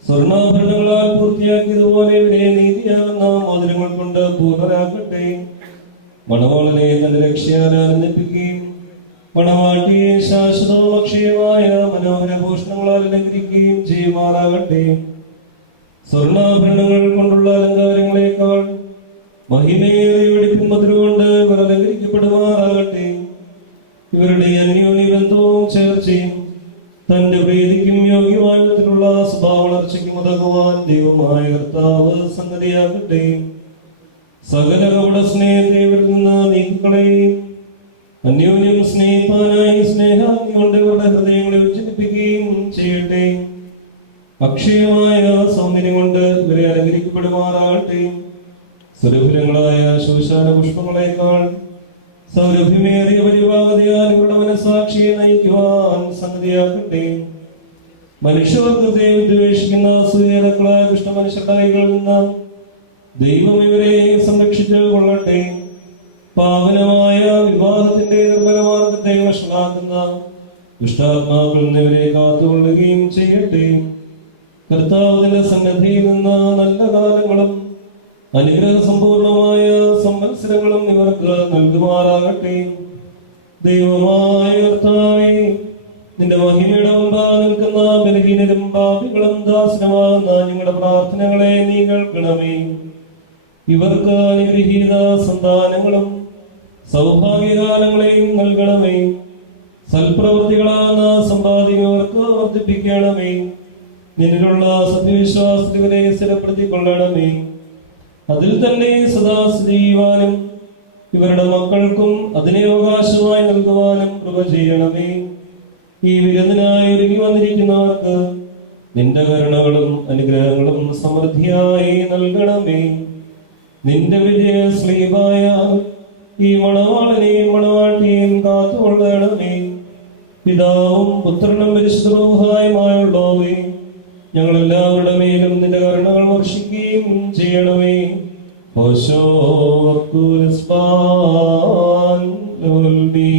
സ്വർണ്ണാഭരണങ്ങളാൽ പൂർത്തിയാക്കിയതുപോലെ ഇവരെ നീതിയാകുന്ന മോതിരങ്ങൾ കൊണ്ട് പൂർണ്ണരാക്കട്ടെ. മണവാളനെ തന്റെ രക്ഷയാൽ ആനന്ദിപ്പിക്കുകയും മണവാട്ടിയെ ശാശ്വതവും അക്ഷയമായ മനോഹരഭൂഷണങ്ങളാൽ അലങ്കരിക്കുകയും ചെയ്യുമാറാകട്ടെ. സ്വർണ്ണാഭരണങ്ങൾ കൊണ്ടുള്ള അലങ്കാരങ്ങളെക്കാൾ മഹിമയേറിയ വെടിപ്പിൻ മധുരകൊണ്ട് ഇവർ അലങ്കരിക്കപ്പെടുമാറാകട്ടെ. ഇവരുടെ അന്യോന്യ ബന്ധവും ചേർച്ചയും തന്റെ പ്രീതിക്കും യോഗ്യമായ വിധത്തിലുള്ള സ്വഭാവ വളർച്ചയ്ക്കും ഉതകുവാൻ ദൈവമായ കർത്താവ് സംഗതിയാകട്ടെ. സകല കപട സ്നേഹത്തെ ഇവരിൽ നിന്ന് നീക്കിക്കളയുകയും അന്യോന്യം സ്നേഹിപ്പാനായി സ്നേഹാഗ്നി കൊണ്ട് ഇവരുടെ ഹൃദയങ്ങളെ ഉജ്ജ്വലിപ്പിക്കുകയും ചെയ്യട്ടെ. അക്ഷയമായ സൗന്ദര്യം കൊണ്ട് ഇവരെ അലങ്കരിക്കപ്പെടുമാറാകട്ടെ. സുരഭിലങ്ങളായ ശോശാന പുഷ്പങ്ങളെക്കാൾ സൗരഭ്യമേറിയ പരിഭാഗതയാൽ ഇവരുടെ മനസാക്ഷിയെ നയിക്കുവാൻ സംഗതിയാക്കട്ടെ. മനുഷ്യവർഗത്തെ ഉദ്വേഷിക്കുന്ന സൂര്യകളായ ദുഷ്ടമനുഷ്യരുടെ കൈകളിൽ നിന്ന് ദൈവം ഇവരെ സംരക്ഷിച്ചു കൊള്ളട്ടെ. പാവനമായ വിവാഹത്തിന്റെ നിർമ്മലമാർഗത്തെ വഷളാക്കുന്ന ദുഷ്ടാത്മാക്കളിൽ നിന്ന് ഇവരെ കാത്തുകൊള്ളുകയും ചെയ്യട്ടെ. കർത്താവിന്റെ സന്നദ്ധിയിൽ നിന്ന് നല്ല കാലങ്ങളും അനുഗ്രഹ സമ്പൂർണമായ സംവത്സരങ്ങളും ഇവർക്ക് നൽകുമാറാകട്ടെ. ദൈവമായ കർത്താവേ, നിന്റെ മഹിമയുടെ മുമ്പാകെ നിൽക്കുന്ന ബലഹീനരും പാപികളും ദാസനുമാകുന്ന ഞങ്ങളുടെ പ്രാർത്ഥനകളെ നീ കേൾക്കണമേ. ഇവർക്ക് അനുഗ്രഹീത സന്താനങ്ങളും സൗഭാഗ്യകാലങ്ങളെയും നൽകണമേ. സൽപ്രവൃത്തികളാകുന്ന സമ്പാദ്യം അവർക്ക് വർദ്ധിപ്പിക്കണമേ. നിന്നിലുള്ള സത്യവിശ്വാസത്തിവരെ സ്ഥിരപ്പെടുത്തിക്കൊള്ളണമേ. അതിൽ തന്നെ സദാ സ്ഥിതി ചെയ്യുവാനും ഇവരുടെ മക്കൾക്കും അതിനെ അവകാശമായി നൽകുവാനും കൃപ ചെയ്യണമേ. ഈ വിരുന്നിനായി ഒരുങ്ങി വന്നിരിക്കുന്നവർക്ക് നിന്റെ കരുണകളും അനുഗ്രഹങ്ങളും സമൃദ്ധിയായി നൽകണമേ. നിന്റെ വിജയ സ്ലീബായ ഈ മണവാളനെയും മണവാട്ടിയെയും കാത്തുകൊള്ളണമേ. പിതാവും പുത്രനും പരിശുദ്ധ റൂഹായുമായുള്ളവേ, ഞങ്ങളെല്ലാവരുടെ മേലും നിന്റെ കരുണകൾ വർഷിക്കുകയും ചെയ്യണമേ. ഓശോ വക്കൂലസ്പാൻ ലോൽമീ.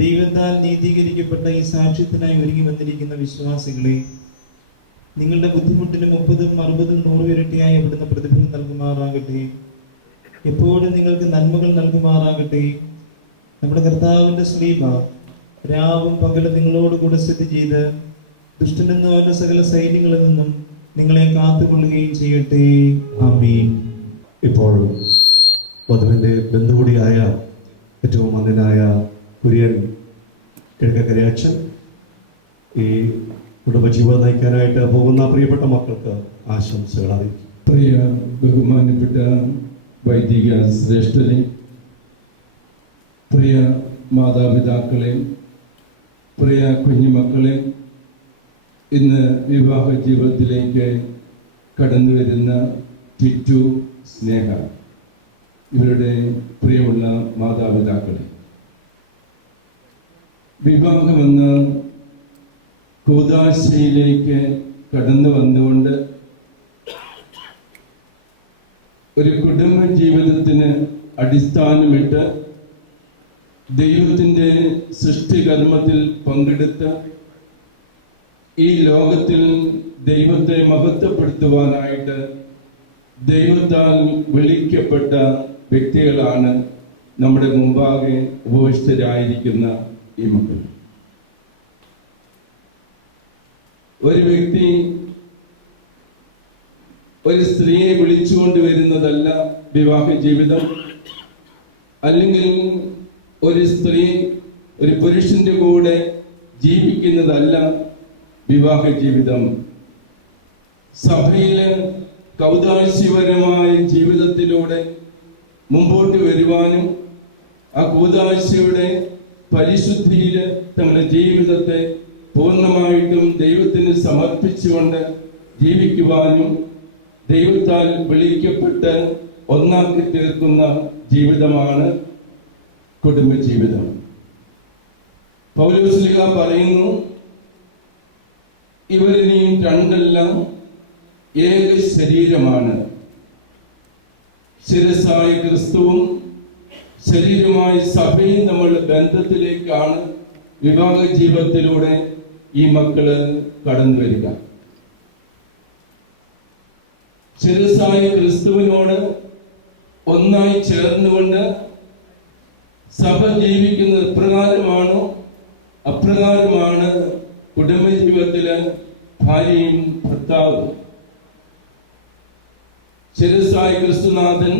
ദൈവത്താൽ നീതീകരിക്കപ്പെട്ട ഈ സാക്ഷ്യത്തിനായി ഒരുങ്ങി വന്നിരിക്കുന്ന വിശ്വാസികളെ, നിങ്ങളുടെ ബുദ്ധിമുട്ടിന് 30, 60, 100 ഇരട്ടിയായി അവിടുന്ന് പ്രതിഫലം നൽകുമാറാകട്ടെ. എപ്പോഴും നിങ്ങൾക്ക് നന്മകൾ നൽകുമാറാകട്ടെ. നമ്മുടെ കർത്താവിന്റെ ശ്ലീബ രാവും പകലും നിങ്ങളോട് കൂടെ സ്ഥിതി ചെയ്ത് ദുഷ്ടനെന്നും അവരുടെ സകല സൈന്യങ്ങളിൽ നിന്നും നിങ്ങളെ കാത്തുകൊള്ളുകയും ചെയ്യട്ടെ. ആമീൻ. ഇപ്പോൾ വധുവിൻ്റെ ബന്ധുകൂടിയായ ഏറ്റവും മന്ദനായ കുര്യൻ കിഴക്കരയച്ചൻ ഈ കുടുംബജീവിതം നയിക്കാനായിട്ട് പോകുന്ന പ്രിയപ്പെട്ട മക്കൾക്ക് ആശംസകൾ അറിയിക്കും. പ്രിയ ബഹുമാനപ്പെട്ട വൈദിക ശ്രേഷ്ഠരെ, പ്രിയ മാതാപിതാക്കളെ, പ്രിയ കുഞ്ഞുമക്കളെ, ഇന്ന് വിവാഹ ജീവിതത്തിലേക്ക് കടന്നു വരുന്ന ടിറ്റു, സ്നേഹ, ഇവരുടെ പ്രിയമുള്ള മാതാപിതാക്കളെ, വിവാഹമെന്ന കൂദാശയിലേക്ക് കടന്നു വന്നുകൊണ്ട് ഒരു കുടുംബ ജീവിതത്തിന് അടിസ്ഥാനമിട്ട് ദൈവത്തിൻ്റെ സൃഷ്ടികർമ്മത്തിൽ പങ്കെടുത്ത് ഈ ലോകത്തിൽ ദൈവത്തെ മഹത്വപ്പെടുത്തുവാനായിട്ട് ദൈവത്താൽ വിളിക്കപ്പെട്ട വ്യക്തികളാണ് നമ്മുടെ മുമ്പാകെ ഉപവിഷ്ടരായിരിക്കുന്ന ഈ മക്കൾ. ഒരു വ്യക്തി ഒരു സ്ത്രീയെ വിളിച്ചുകൊണ്ട് വരുന്നതല്ല വിവാഹ ജീവിതം, അല്ലെങ്കിൽ ഒരു സ്ത്രീ ഒരു പുരുഷന്റെ കൂടെ ജീവിക്കുന്നതല്ല വിവാഹ ജീവിതം. സഭയിലെ കൗദാശിപരമായ ജീവിതത്തിലൂടെ മുമ്പോട്ട് വരുവാനും ആ കൂദാശയുടെ പരിശുദ്ധിയിൽ തങ്ങളുടെ ജീവിതത്തെ പൂർണ്ണമായിട്ടും ദൈവത്തിന് സമർപ്പിച്ചുകൊണ്ട് ജീവിക്കുവാനും ദൈവത്താൽ വിളിക്കപ്പെട്ട് ഒന്നാക്കി തീർക്കുന്ന ജീവിതമാണ് കുടുംബജീവിതം. പൗലോസ്ലീഹ പറയുന്നു, ഇവരിനിയും രണ്ടല്ല ഏക ശരീരമാണ്. ശിരസ്സായ ക്രിസ്തുവും ശരീരമായ സഭയും തമ്മിലുള്ള ബന്ധത്തിലേക്കാണ് വിവാഹ ജീവിതത്തിലൂടെ ഈ മക്കള് കടന്നു വരിക. ശിരസ്സായ ക്രിസ്തുവിനോട് ഒന്നായി ചേർന്നുകൊണ്ട് സഭ ജീവിക്കുന്നത് എപ്രകാരമാണോ അപ്രകാരമാണ് കുടുംബജീവിതത്തില് ഭാര്യയും ഭർത്താവും. ശിരസ്സായ ക്രിസ്തുനാഥൻ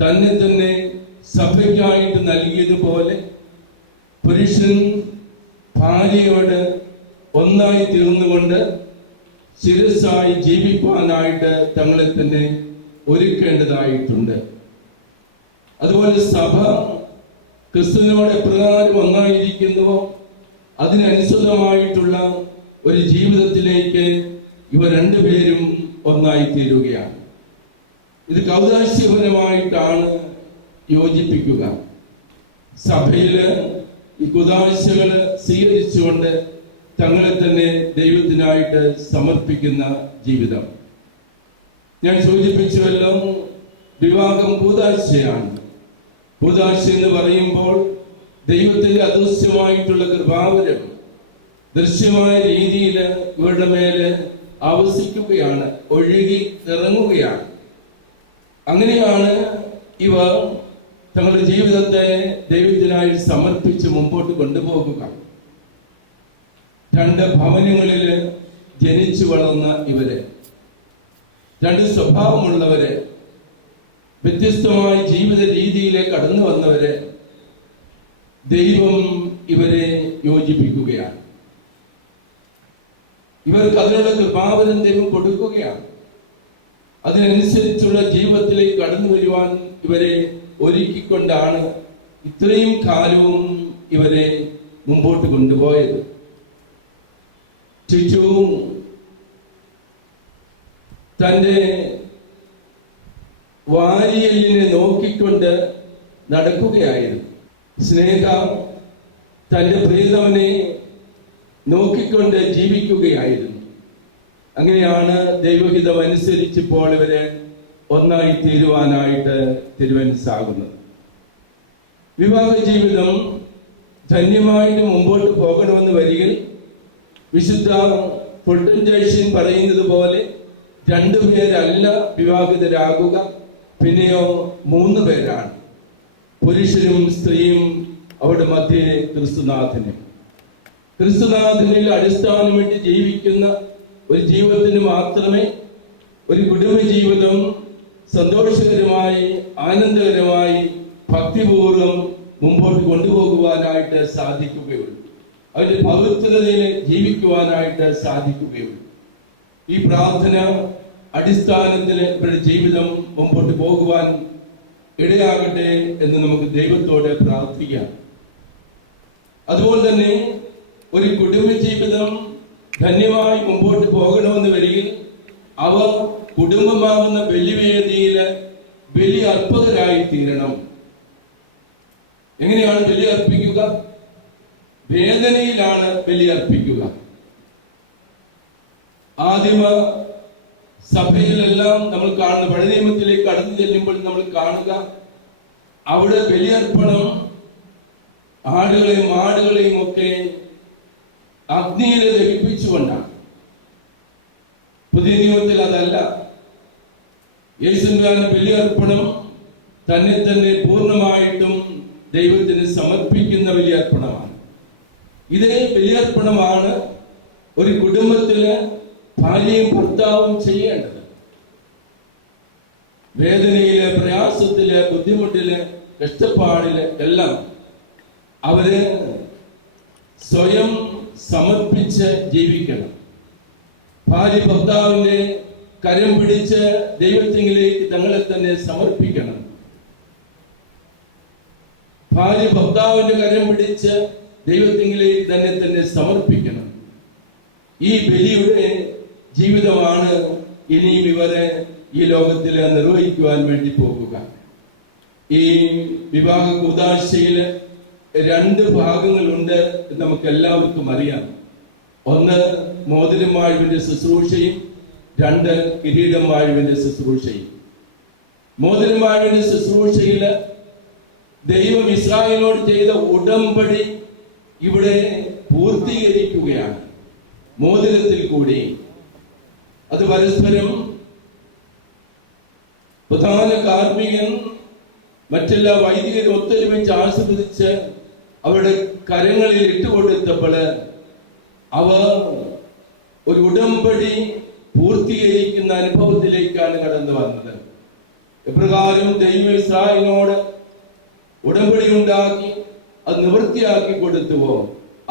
തന്നെ തന്നെ സഭയ്ക്കായിട്ട് നൽകിയതുപോലെ പുരുഷൻ ഭാര്യയോട് ഒന്നായി തീർന്നുകൊണ്ട് ശിരസ്സായി ജീവിപ്പാനായിട്ട് തങ്ങളെ തന്നെ ഒരുക്കേണ്ടതായിട്ടുണ്ട്. അതുപോലെ സഭ ക്രിസ്തുവിനോട് എപ്രകാരം ഒന്നായിരിക്കുന്നുവോ അതിനനുസൃതമായിട്ടുള്ള ഒരു ജീവിതത്തിലേക്ക് ഇവർ രണ്ടുപേരും ഒന്നായി തീരുകയാണ്. ഇത് കൗദാശികപരമായിട്ടാണ് യോജിപ്പിക്കുക. സഭയില് ഈ കുദാശകൾ സ്വീകരിച്ചുകൊണ്ട് തങ്ങളെ തന്നെ ദൈവത്തിനായിട്ട് സമർപ്പിക്കുന്ന ജീവിതം. ഞാൻ സൂചിപ്പിച്ചുവല്ലോ, വിവാഹം കൂദാശയാണ്. കൂദാശ എന്ന് പറയുമ്പോൾ ദൈവത്തിന്റെ അദൃശ്യമായിട്ടുള്ള കൃപാവരം ദൃശ്യമായ രീതിയിൽ ഇവരുടെ മേല് ആവസിക്കുകയാണ്, ഒഴുകി ഇറങ്ങുകയാണ്. അങ്ങനെയാണ് ഇവർ തങ്ങളുടെ ജീവിതത്തെ ദൈവത്തിനായി സമർപ്പിച്ച് മുമ്പോട്ട് കൊണ്ടുപോകുക. രണ്ട് ഭവനങ്ങളിൽ ജനിച്ചു വളർന്ന ഇവരെ, രണ്ട് സ്വഭാവമുള്ളവരെ, വ്യത്യസ്തമായ ജീവിത രീതിയിലേക്ക് കടന്നു വന്നവരെ ദൈവം ഇവരെ യോജിപ്പിക്കുകയാണ്. ഇവർക്ക് അതിനുള്ള കൃപാവരം ദൈവം കൊടുക്കുകയാണ്. അതിനനുസരിച്ചുള്ള ജീവിതത്തിലേക്ക് കടന്നു വരുവാൻ ഇവരെ ഒരുക്കിക്കൊണ്ടാണ് ഇത്രയും കാലവും ഇവരെ മുമ്പോട്ട് കൊണ്ടുപോയത്. ചുറ്റും തന്റെ വാരിയലിനെ നോക്കിക്കൊണ്ട് നടക്കുകയായിരുന്നു. സ്നേഹ തന്റെ പ്രിയതമനെ നോക്കിക്കൊണ്ട് ജീവിക്കുകയായിരുന്നു. അങ്ങനെയാണ് ദൈവഹിതം അനുസരിച്ചിപ്പോൾ ഇവര് ഒന്നായി തീരുവാനായിട്ട് തീരുമാനിച്ചാകുന്നത്. വിവാഹ ജീവിതം ധന്യമായിട്ട് മുമ്പോട്ട് പോകണമെന്ന് വരികിൽ വിശുദ്ധ പൊട്ടൻറ്റേഷൻ പറയുന്നത് പോലെ രണ്ടുപേരല്ല വിവാഹിതരാകുക, പിന്നെയോ 3 പേരാണ്. പുരുഷനും സ്ത്രീയും അവിടെ മധ്യേ ക്രിസ്തുനാഥനിൽ അടിസ്ഥാനമായിട്ട് ജീവിക്കുന്ന ഒരു ജീവിതത്തിന് മാത്രമേ ഒരു കുടുംബ ജീവിതം സന്തോഷകരമായി ആനന്ദകരമായി ഭക്തിപൂർവ്വം മുമ്പോട്ട് കൊണ്ടുപോകുവാനായിട്ട് സാധിക്കുകയുള്ളൂ. അതിന്റെ പവിത്രതയിൽ ജീവിക്കുവാനായിട്ട് സാധിക്കുകയുള്ളൂ. ഈ പ്രാർത്ഥന അടിസ്ഥാനത്തിൽ ഇവരുടെ ജീവിതം മുമ്പോട്ട് പോകുവാൻ ഇടയാകട്ടെ എന്ന് നമുക്ക് ദൈവത്തോട് പ്രാർത്ഥിക്കാം. അതുപോലെ തന്നെ ഒരു കുടുംബ ജീവിതം ധന്യമായി മുമ്പോട്ട് പോകണമെന്ന് വരികിൽ അവർ കുടുംബമാകുന്ന ബലിവേദിയിൽ ബലി അർപ്പകരായി തീരണം. എങ്ങനെയാണ് ബലി അർപ്പിക്കുക? വേദനയിലാണ് ബലി അർപ്പിക്കുക. ആദിമ സഭയിലെല്ലാം നമ്മൾ കാണുന്ന, പഴയ നിയമത്തിലേക്ക് കടന്നു ചെല്ലുമ്പോൾ നമ്മൾ കാണുക, അവിടെ ബലിയർപ്പണം ആടുകളെയും മാടുകളെയും ഒക്കെ അഗ്നിയിൽ ദഹിപ്പിച്ചുകൊണ്ടാണ്. പുതിയ നിയമത്തിൽ അതല്ല. യേശുവിന്റെ ബലിയർപ്പണം തന്നെ തന്നെ പൂർണ്ണമായിട്ടും ദൈവത്തിന് സമർപ്പിക്കുന്ന ബലിയർപ്പണമാണ്. ഇതേ ബലിയർപ്പണമാണ് ഒരു കുടുംബത്തില് ഭാര്യയും ഭർത്താവും ചെയ്യേണ്ടത്. വേദനയില്, പ്രയാസത്തില്, ബുദ്ധിമുട്ടില്, കഷ്ടപ്പാടില് എല്ലാം അവര് സ്വയം സമർപ്പിച്ച് ജീവിക്കണം. ഭാര്യ ഭർത്താവിന്റെ കരം പിടിച്ച് ദൈവത്തിലേക്ക് തങ്ങളെ തന്നെ സമർപ്പിക്കണം. ഭാര്യ ഭർത്താവിന്റെ കരം പിടിച്ച് ദൈവത്തിലേക്ക് തന്നെ സമർപ്പിക്കണം. ഈ ബലിയുടെ ജീവിതമാണ് ഇനിയും ഇവരെ ഈ ലോകത്തിൽ നിർവഹിക്കുവാൻ വേണ്ടി പോകുക. ഈ വിവാഹ കൂദാശയില് 2 ഭാഗങ്ങളുണ്ട് എന്ന് നമുക്ക് എല്ലാവർക്കും അറിയാം. ഒന്ന് മോതിരം വാഴുവിന്റെ ശുശ്രൂഷയും, 2 കിരീടം വാഴുവിന്റെ ശുശ്രൂഷയും. മോതിരം വാഴുവിന്റെ ശുശ്രൂഷയില് ദൈവം ഇസ്രായേലിനോട് ചെയ്ത ഉടമ്പടി ഇവിടെ പൂർത്തീകരിക്കുകയാണ് മോതിരത്തിൽ കൂടി. അത് പരസ്പരം പ്രധാന കാർമ്മികൻ മറ്റെല്ലാ വൈദികരും ഒത്തൊരുമിച്ച് ആസ്വദിച്ച് അവരുടെ കരങ്ങളിൽ ഇട്ടുകൊടുത്തപ്പോൾ അവർ ഒരു ഉടമ്പടി പൂർത്തീകരിക്കുന്ന അനുഭവത്തിലേക്കാണ് കടന്നു വന്നത്. എപ്രകാരം ദൈവം ഇസ്രായേലിനോട് ഉടമ്പടി ഉണ്ടാക്കി അത് നിവൃത്തിയാക്കി കൊടുത്തുവോ,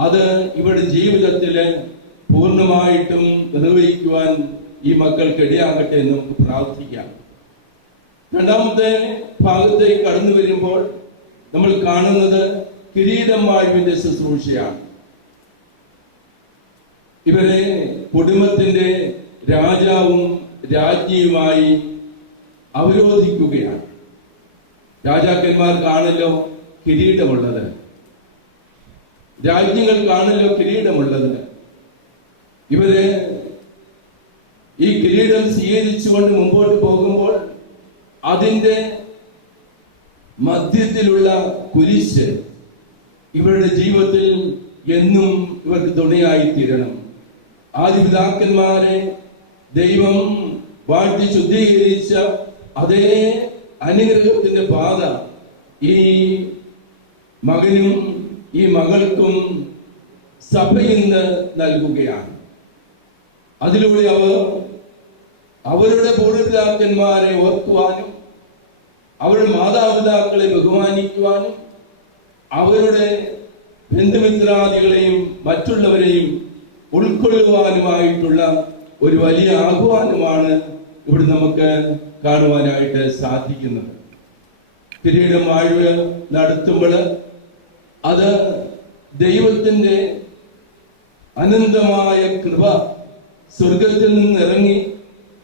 അത് ഇവരുടെ ജീവിതത്തിൽ പൂർണ്ണമായിട്ടും നിർവഹിക്കുവാൻ ഈ മക്കൾക്ക് ഇടയാകട്ടെ എന്ന് നമുക്ക് പ്രാർത്ഥിക്കാം. രണ്ടാമത്തെ ഭാഗത്തേക്ക് കടന്നു വരുമ്പോൾ നമ്മൾ കാണുന്നത് കിരീടം വാഴുവിന്റെ ശുശ്രൂഷയാണ്. ഇവരെ കുടുംബത്തിന്റെ രാജാവും രാജ്ഞിയുമായി അവരോധിക്കുകയാണ്. രാജാക്കന്മാർക്കാണല്ലോ കിരീടമുള്ളത്, രാജ്ഞികൾക്കാണല്ലോ കിരീടമുള്ളത്. ഇവര് ഈ കിരീടം സ്വീകരിച്ചുകൊണ്ട് മുമ്പോട്ട് പോകുമ്പോൾ അതിന്റെ മധ്യത്തിലുള്ള കുരിശ് ഇവരുടെ ജീവിതത്തിൽ എന്നും ഇവർക്ക് തുണയായി തീരണം. ആദിപിതാക്കന്മാരെ ദൈവം വാഴ്ത്തി ശുദ്ധീകരിച്ച അതേ അനുഗ്രഹത്തിന്റെ പാത ഈ മകനും ഈ മകൾക്കും സഭ ഇന്ന് നൽകുകയാണ്. അതിലൂടെ അവർ അവരുടെ പൂർവ്വപിതാക്കന്മാരെ ഓർക്കുവാനും അവരുടെ മാതാപിതാക്കളെ ബഹുമാനിക്കുവാനും അവരുടെ ബന്ധുമിത്രാദികളെയും മറ്റുള്ളവരെയും ഉൾക്കൊള്ളുവാനുമായിട്ടുള്ള ഒരു വലിയ ആഹ്വാനമാണ് ഇവിടെ നമുക്ക് കാണുവാനായിട്ട് സാധിക്കുന്നത്. കിരീടം വാഴ്വ് നടത്തുമ്പോൾ അത് ദൈവത്തിന്റെ അനന്തമായ കൃപ സ്വർഗത്തിൽ നിന്നിറങ്ങി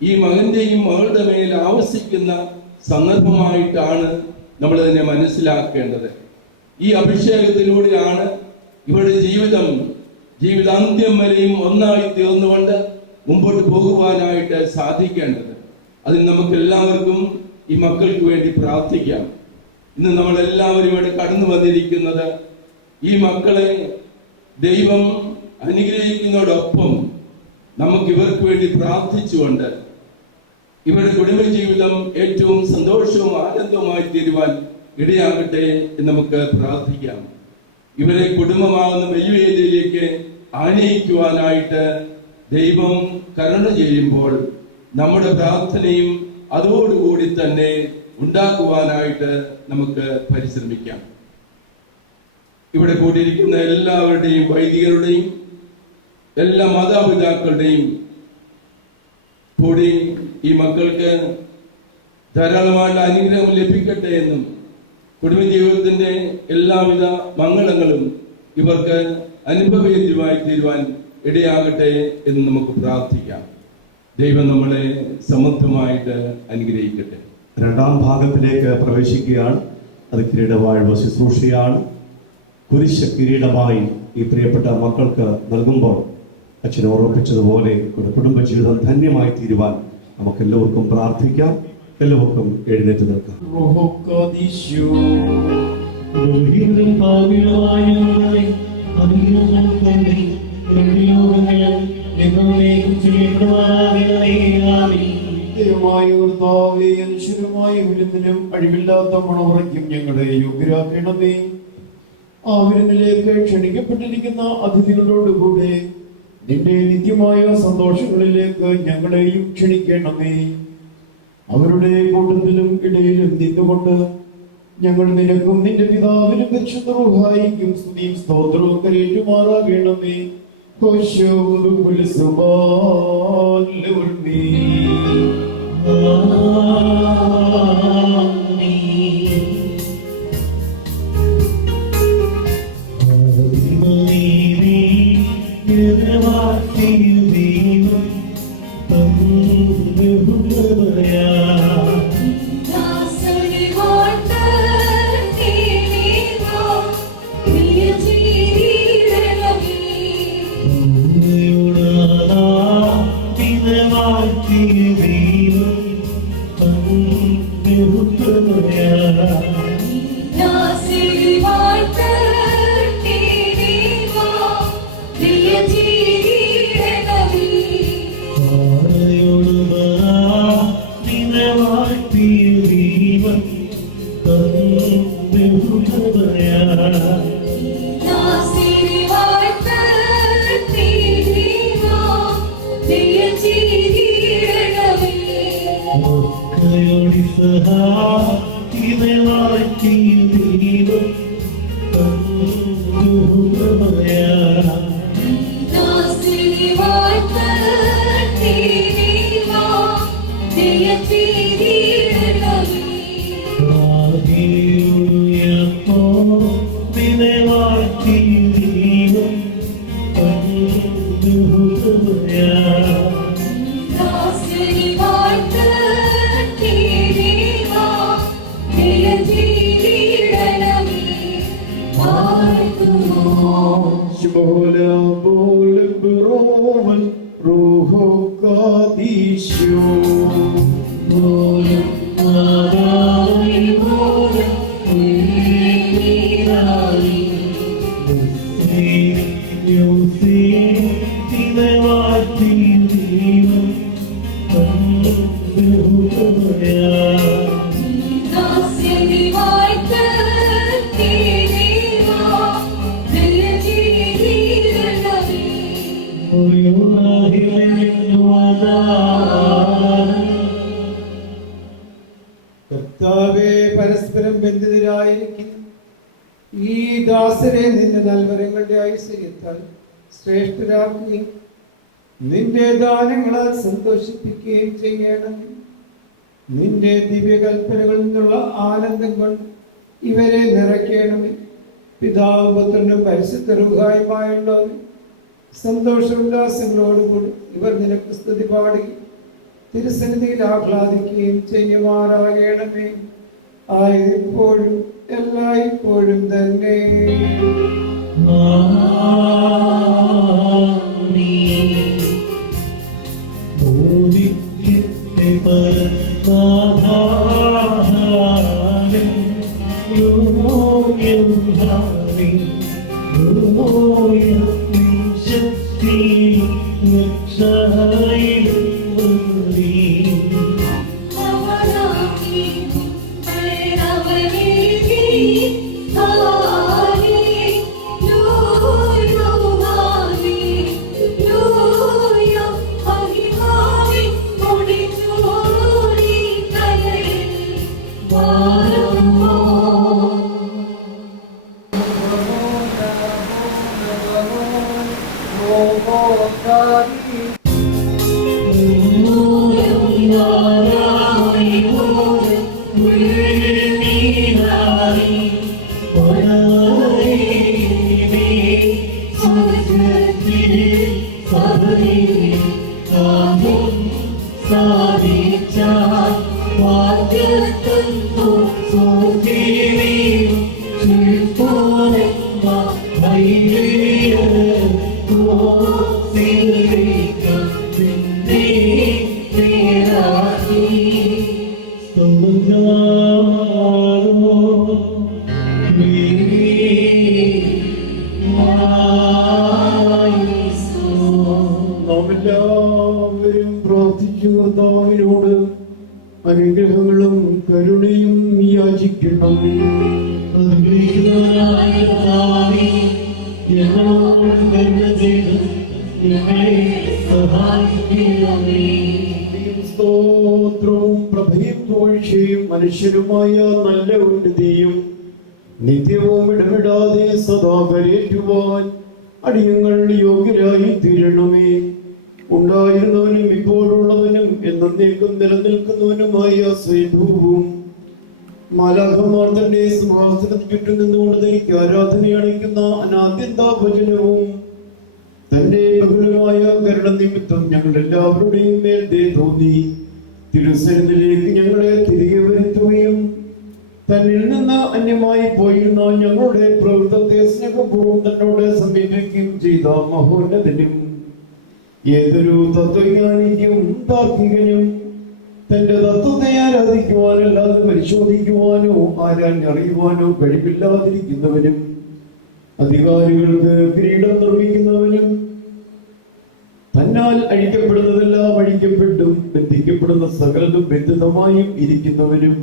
ഈ മകന്റെയും മകളുടെ മേൽ ആവസിക്കുന്ന സന്ദർഭമായിട്ടാണ് നമ്മൾ അതിനെ മനസ്സിലാക്കേണ്ടത്. ഈ അഭിഷേകത്തിലൂടെയാണ് ഇവരുടെ ജീവിതാന്ത്യം വരെയും ഒന്നായി തീർന്നുകൊണ്ട് മുമ്പോട്ട് പോകുവാനായിട്ട് സാധിക്കേണ്ടത്. അതിന് നമുക്ക് എല്ലാവർക്കും ഈ മക്കൾക്ക് വേണ്ടി പ്രാർത്ഥിക്കാം. ഇന്ന് നമ്മളെല്ലാവരും ഇവിടെ കടന്നു വന്നിരിക്കുന്നത് ഈ മക്കളെ ദൈവം അനുഗ്രഹിക്കുന്നതോടൊപ്പം നമുക്ക് ഇവർക്ക് വേണ്ടി പ്രാർത്ഥിച്ചുകൊണ്ട് ഇവരുടെ കുടുംബജീവിതം ഏറ്റവും സന്തോഷവും ആനന്ദവുമായി തീരുവാൻ ഇടയാകട്ടെ എന്ന് നമുക്ക് പ്രാർത്ഥിക്കാം. ഇവരെ കുടുംബമാകുന്ന വലിയ വേദിയിലേക്ക് ആനയിക്കുവാനായിട്ട് ദൈവം കരുണ ചെയ്യുമ്പോൾ നമ്മുടെ പ്രാർത്ഥനയും അതോടുകൂടി തന്നെ ഉണ്ടാക്കുവാനായിട്ട് നമുക്ക് പരിശ്രമിക്കാം. ഇവിടെ കൂടിയിരിക്കുന്ന എല്ലാവരുടെയും വൈദികരുടെയും എല്ലാ മാതാപിതാക്കളുടെയും കൂടി ഈ മക്കൾക്ക് ധാരാളമായിട്ട് അനുഗ്രഹം ലഭിക്കട്ടെ എന്നും കുടുംബജീവിതത്തിന്റെ എല്ലാവിധ മംഗളങ്ങളും ഇവർക്ക് അനുഭവവേദ്യമായി തീരുവാൻ ഇടയാകട്ടെ എന്ന് നമുക്ക് പ്രാർത്ഥിക്കാം. ദൈവം നമ്മളെ സമൃദ്ധമായിട്ട് അനുഗ്രഹിക്കട്ടെ. രണ്ടാം ഭാഗത്തിലേക്ക് പ്രവേശിക്കുകയാണ്. അത് കിരീടവാഴ്വ ശുശ്രൂഷയാണ്. കുരിശ് കിരീടമായി ഈ പ്രിയപ്പെട്ട മക്കൾക്ക് നൽകുമ്പോൾ അച്ഛൻ ഓർമ്മിപ്പിച്ചതുപോലെ ഒരു കുടുംബജീവിതം ധന്യമായി തീരുവാൻ നമുക്ക് എല്ലാവർക്കും പ്രാർത്ഥിക്കാം. എല്ലാവർക്കും എഴുന്നേറ്റ് നിൽക്കാം. അഴിവില്ലാത്ത മണമുറയ്ക്കും ഞങ്ങളെ യോഗ്യരാക്കണമേ. ആ വിരുന്നിലേക്ക് ക്ഷണിക്കപ്പെട്ടിരിക്കുന്ന അതിഥികളോടുകൂടെ നിന്റെ നിത്യമായ സന്തോഷങ്ങളിലേക്ക് ഞങ്ങളെയും ക്ഷണിക്കണമേ. അവരുടെ കൂട്ടത്തിലും ഇടയിലും നിന്നുകൊണ്ട് ഞങ്ങൾ നിനക്കും നിന്റെ പിതാവിനും പരിശുദ്ധ റൂഹായിക്കും സ്തുതിയും സ്തോത്രവും കരേറ്റുമാറാകണമേ. കർത്താവേ, പരസ്പരം ബന്ധിതരായിരിക്കുന്നു ഈ ദാസരെ നിന്റെ നൽവരങ്ങളുടെ ഐശ്വര്യത്താൽ ശ്രേഷ്ഠരാക്കുകയും നിന്റെ ദാനങ്ങളാൽ സന്തോഷിപ്പിക്കുകയും ചെയ്യണമേ. നിന്റെ ദിവ്യകൽപ്പനകളിൽ നിന്നുള്ള ആനന്ദം കൊണ്ട് ഇവരെ നിറയ്ക്കണമേ. പിതാവും പുത്രനും പരിശുദ്ധ റൂഹായുമായുള്ളവർ സന്തോഷോല്ലാസങ്ങളോടുകൂടി ഇവർ നിനക്ക് സ്തുതി പാടുകയും തിരുസന്നിധിയിൽ ആഹ്ലാദിക്കുകയും ചെയ്യുമാറാകണമേ. ആയപ്പോഴും എല്ലായ്പ്പോഴും തന്നെ. എല്ലാവരും പ്രാർത്ഥിച്ചു കർത്താവിനോട് അനുഗ്രഹങ്ങളും കരുണയും യാചിക്കണം. സ്തോത്രവും പ്രഭയും തോഴ്ചയും മനുഷ്യരുമായ നല്ല ഉന്നതിയും നിത്യവും ഇടപെടാതെ സദാ കരയേറ്റുവാൻ അടിയങ്ങൾ യോഗ്യരായി തീരണമേ. ഉണ്ടായിരുന്നവനും ഇപ്പോഴുള്ളവനും എന്നേക്കും നിലനിൽക്കുന്നവനുമായ സ്വയംഭൂവും മാലാഖമാർ തന്റെ സിംഹാസനത്തിന് ചുറ്റും നിന്നുകൊണ്ട് തനിക്ക് ആരാധന അണിക്കുന്ന അനാദ്യന്താഭജനവും തന്റെ ബഹുലമായ കരുണ നിമിത്തം ഞങ്ങളെല്ലാവരുടെയും മേൽ ദയ തോന്നി തിരുസന്നിധിയിലേക്ക് ഞങ്ങളെ തിരികെ വരുത്തുകയും തന്നിൽ നിന്ന് അന്യമായി പോയിരുന്ന ഞങ്ങളുടെ പ്രവൃത്തത്തെ സ്നേഹപൂർവ്വം തന്നോട് സമീപിക്കുകയും ചെയ്ത മഹോന്നതനും ഏതൊരു തത്വജ്ഞാനിക്കും താർക്കികനും തന്റെ തത്വത്തെ ആരാധിക്കുവാനല്ലാതെ പരിശോധിക്കുവാനോ ആരാഞ്ഞറിയുവാനോ കഴിവില്ലാതിരിക്കുന്നവനും അധികാരികൾക്ക് കിരീടം നിർമ്മിക്കുന്നവനും തന്നാൽ അഴിക്കപ്പെടുന്നതെല്ലാം അഴിക്കപ്പെട്ടും ബന്ധിക്കപ്പെടുന്ന സകലതും ബന്ധിതമായും ഇരിക്കുന്നവനും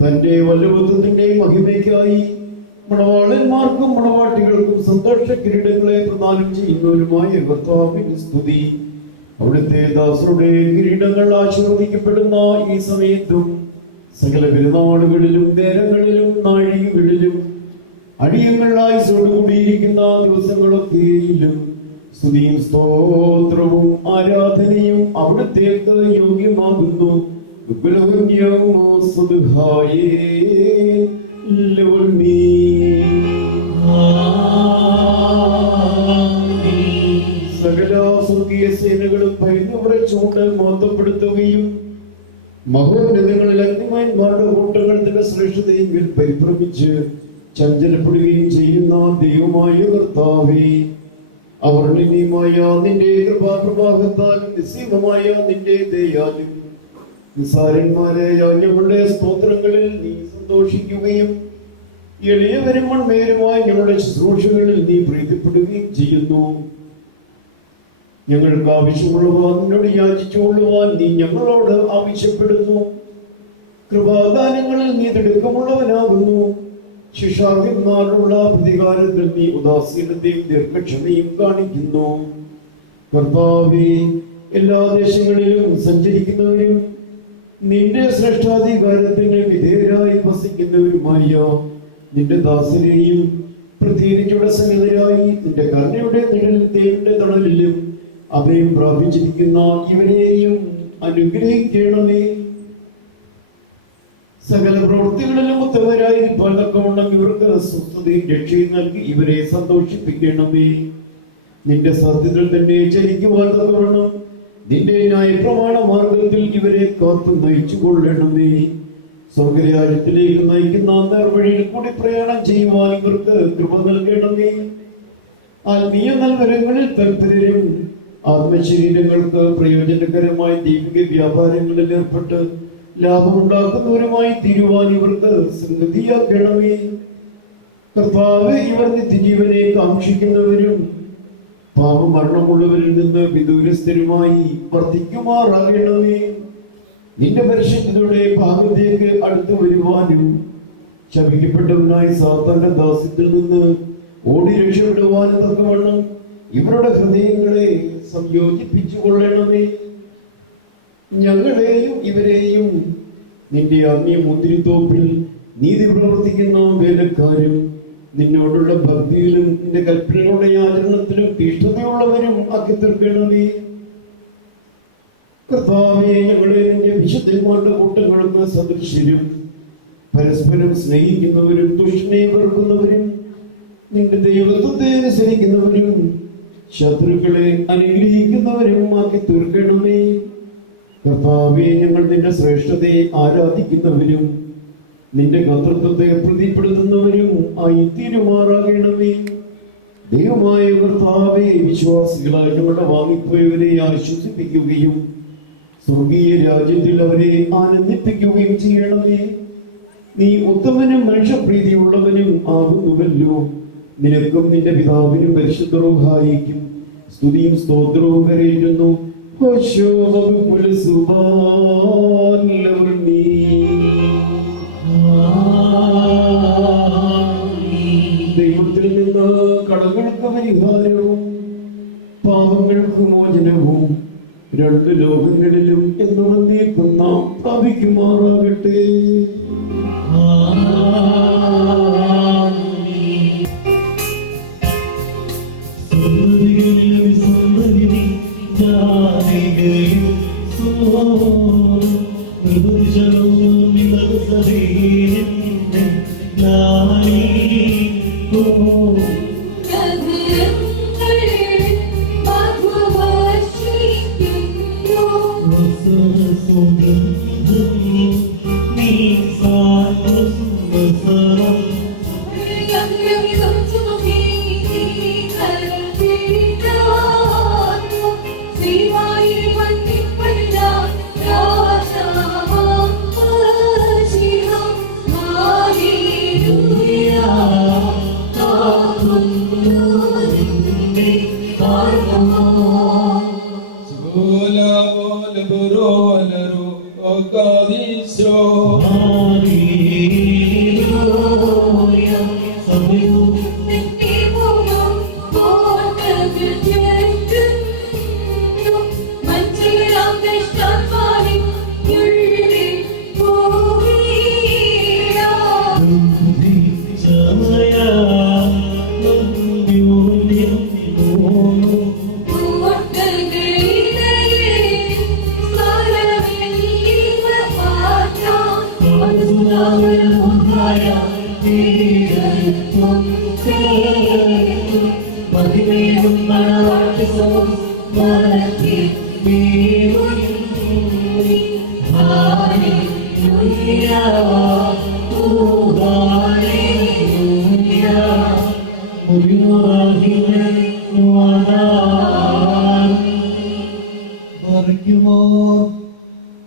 തന്റെ വല്ലഭത്വത്തിന്റെ മഹിമയ്ക്കായി മണവാളന്മാർക്കും മണവാട്ടികൾക്കും സന്തോഷ കിരീടങ്ങളെ പ്രദാനം ചെയ്യുന്നവരുമായ കർത്താവിന്റെ സ്തുതി അവിടുത്തെ ദാസരുടെ കിരീടങ്ങൾ ആശീർവദിക്കപ്പെടുന്ന ഈ സമയത്തും സകല പെരുന്നാളുകളിലും നേരങ്ങളിലും നാഴികകളിലും അടിയങ്ങളായി കൂടിയിരിക്കുന്ന ദിവസങ്ങളൊക്കെയിലും സ്തുതിയും സ്തോത്രവും ആരാധനയും അവിടുത്തേക്ക് യോഗ്യമാകുന്നു. സകല സ്വർഗീയ സേനകളും ഭയന്നു വിറച്ചുകൊണ്ട് മഹത്വപ്പെടുത്തുകയും മഹോന്നതങ്ങളിൽ അഗ്നിമാന്മാരുടെ കൂട്ടങ്ങൾ തന്റെ ശ്രേഷ്ഠതയെങ്കിൽ പരിഭ്രമിച്ച് ചഞ്ചലപ്പെടുകയും ചെയ്യുന്ന ദൈവമായ കർത്താവേ, അവർണ്ണനീയമായ നിന്റെ കൃപാപ്രവാഹത്താലും നിസ്സീമമായ നിന്റെ ദയാലും നിസ്സാരന്മാരായ ഞങ്ങളുടെ സ്തോത്രങ്ങളിൽ നീ സന്തോഷിക്കുകയും എളിയവരും മൺമേരുമായ ഞങ്ങളുടെ ശുശ്രൂഷകളിൽ നീ പ്രീതിപ്പെടുകയും ചെയ്യുന്നു. ഞങ്ങൾക്ക് ആവശ്യമുള്ളവ നിന്നോട് യാചിച്ചുകൊള്ളുവാൻ നീ ഞങ്ങളോട് ആവശ്യപ്പെടുന്നു. കൃപാദാനങ്ങളിൽ നീ തിടുക്കമുള്ളവനാകുന്നു. ശിക്ഷാർഹന്മാരുള്ള പ്രതികാരത്തിൽ നീ ഉദാസീനത്തെയും ദീർഘക്ഷമയും കാണിക്കുന്നു. കർത്താവേ, എല്ലാ ദേശങ്ങളിലും സഞ്ചരിക്കുന്നവരും നിന്റെ ശ്രേഷ്ഠാധികാരത്തിന് വിധേയരായി വസിക്കുന്നവരുമായ നിന്റെ ദാസരെയും പ്രത്യേകിച്ചുടെ സന്നിധരായി നിന്റെ കരുണയുടെ നിഴലിന്റെ തണലിലും അഭയം പ്രാപിച്ചിരിക്കുന്ന ഇവരെയും അനുഗ്രഹിക്കണമേ. സകല പ്രവൃത്തികളിലും ഉത്തമരായിരിക്കാൻ തക്കവണ്ണം ഇവർക്ക് സ്വസ്ഥതയും രക്ഷയും നൽകി ഇവരെ സന്തോഷിപ്പിക്കണമേ. നിന്റെ സത്യത്തിൽ തന്നെ ചരിക്കുവാൻ തക്കവണ്ണം നിന്റെ ന്യായപ്രമാണ മാർഗത്തിൽ ഇവരെ കാത്തു നയിച്ചു കൊള്ളണമേ. സ്വർഗരാജ്യത്തിലേക്ക് നയിക്കുന്ന നേർവഴിയിൽ കൂടി പ്രയാണം ചെയ്യുവാൻ ഇവർക്ക് കൃപ നൽകണമേ. ആത്മീയ നൽവരങ്ങളിൽ തൽപരരും ആത്മശരീരങ്ങൾക്ക് പ്രയോജനകരമായ ദൈവിക വ്യാപാരങ്ങളിൽ ഏർപ്പെട്ട് ലാഭമുണ്ടാക്കുന്നവരുമായി തീരുവാൻ ഇവർക്ക് സംഗതിയാക്കണമേ. കർത്താവ്, ഇവർ നിത്യജീവനെ കാക്ഷിക്കുന്നവരും പാപമരണമുള്ളവരിൽ നിന്ന് വിദൂരസ്ഥരുമായി വർദ്ധിക്കുമാറാകണമേ. നിന്റെ പരിശുദ്ധയുടെ ഭാഗത്തേക്ക് അടുത്തു വരുവാനും ശപിക്കപ്പെട്ടവനായി സാത്താന്റെ ദാസ്യത്തിൽ നിന്ന് ഓടി രക്ഷപ്പെടുവാനും തക്കവണ്ണം ഇവരുടെ ഹൃദയങ്ങളെ സംയോജിപ്പിച്ചു കൊള്ളണമേ. ഞങ്ങളെയും ഇവരെയും നിന്റെ ആത്മീയ മുദ്രിത്തോപ്പിൽ നീതി പ്രവർത്തിക്കുന്ന വേലക്കാരും നിന്നോടുള്ള ഭക്തിയിലും നിന്റെ കൽപ്പനകളുടെ ആചരണത്തിലും തീഷ്ണതയുള്ളവരും ആക്കി തീർക്കണമേ. കർത്താവേ, ഞങ്ങളെ നിന്റെ വിശുദ്ധന്മാരുടെ കൂട്ടങ്ങൾക്ക് സദൃശ്യരും പരസ്പരം സ്നേഹിക്കുന്നവരും ദുഷ്ടനെ വെറുക്കുന്നവരും നിന്റെ ദൈവത്വത്തെ അനുസരിക്കുന്നവരും ശത്രുക്കളെ അനുഗ്രഹിക്കുന്നവരും ആക്കി തീർക്കണമേ. കർത്താവേ, ഞങ്ങൾ നിന്റെ ശ്രേഷ്ഠതയെ ആരാധിക്കുന്നവരും നിന്റെ കർത്തൃത്വത്തെ പ്രതിപ്പെടുത്തുന്നവരും ആയി തീരുമാറാകണമേ. ദൈവമായ കർത്താവേ, വിശ്വാസികളായി ഞങ്ങളുടെ വാങ്ങിപ്പോയവരെ ആശ്വസിപ്പിക്കുകയും സ്വർഗീയ രാജ്യത്തിൽ അവരെ ആനന്ദിപ്പിക്കുകയും ചെയ്യണമേ. നീ ഉത്തമനും മനുഷ്യപ്രീതിയുള്ളവനും ആകുന്നുവല്ലോ. നിനക്കും നിന്റെ പിതാവിനും പരിശുദ്ധ റൂഹായിക്കും സ്തുതിയും സ്തോത്രവും കരയുന്നു. ദൈവത്തിൽ നിന്ന് കടങ്ങൾക്ക് പരിഹാരവും പാപങ്ങൾക്ക് മോചനവും രണ്ട് ലോകങ്ങളിലും എന്നും എന്നേക്കും നാം പ്രാപിക്കുമാറാകട്ടെ. My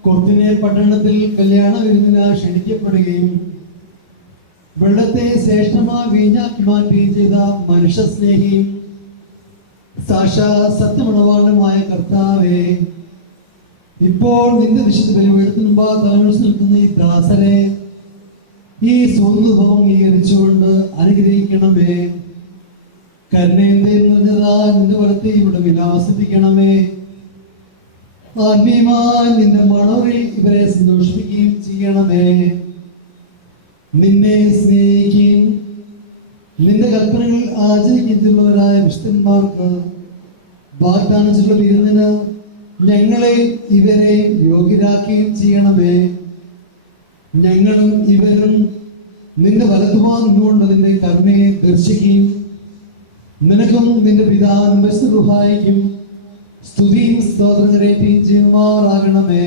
കൊത്തിനെ പട്ടണത്തിൽ കല്യാണ വിരുന്നിന് ക്ഷണിക്കപ്പെടുകയും വെള്ളത്തെ ശ്രേഷ്ഠമായ വീഞ്ഞാക്കി മാറ്റുകയും ചെയ്ത മനുഷ്യസ്നേഹിയും സാക്ഷാ സത്യമണവാളനുമായ കർത്താവേ, ഇപ്പോൾ നിന്റെ വിശുദ്ധ ബലിപീഠത്തിന് മുമ്പാകെ തലമുറിച്ച് നിൽക്കുന്ന ഈ ദാസരെ ഈ സ്വന്തം അംഗീകരിച്ചുകൊണ്ട് അനുഗ്രഹിക്കണമേ. കരുണേന്ദയിൽ നിറഞ്ഞതാ നിന്റെ വലത്തെ ഇവിടെ വിലാസിപ്പിക്കണമേ. ആത്മീയമായി നിന്റെ മണറിൽ ഇവരെ സന്തോഷിപ്പിക്കുകയും ചെയ്യണമേ. നിന്നെ സ്നേഹിക്കുകയും നിന്റെ കൽപ്പനകൾ ആചരിക്കുന്നവരായ വിശുദ്ധന്മാർക്ക് വാഗ്ദാനം ചെയ്ത വിരുന്നിന് ഞങ്ങളെ ഇവരെ യോഗ്യരാക്കുകയും ചെയ്യണമേ. ഞങ്ങളും ഇവരും നിന്റെ വലതുഭാഗം നിന്റെ കരുണയെ ദർശിക്കുകയും നിനക്കും നിന്റെ പിതാവിനും പരിശുദ്ധ സ്തുതിയും സ്തോത്രം കരേറ്റുകയും ചെയ്യുമാറാകണമേ.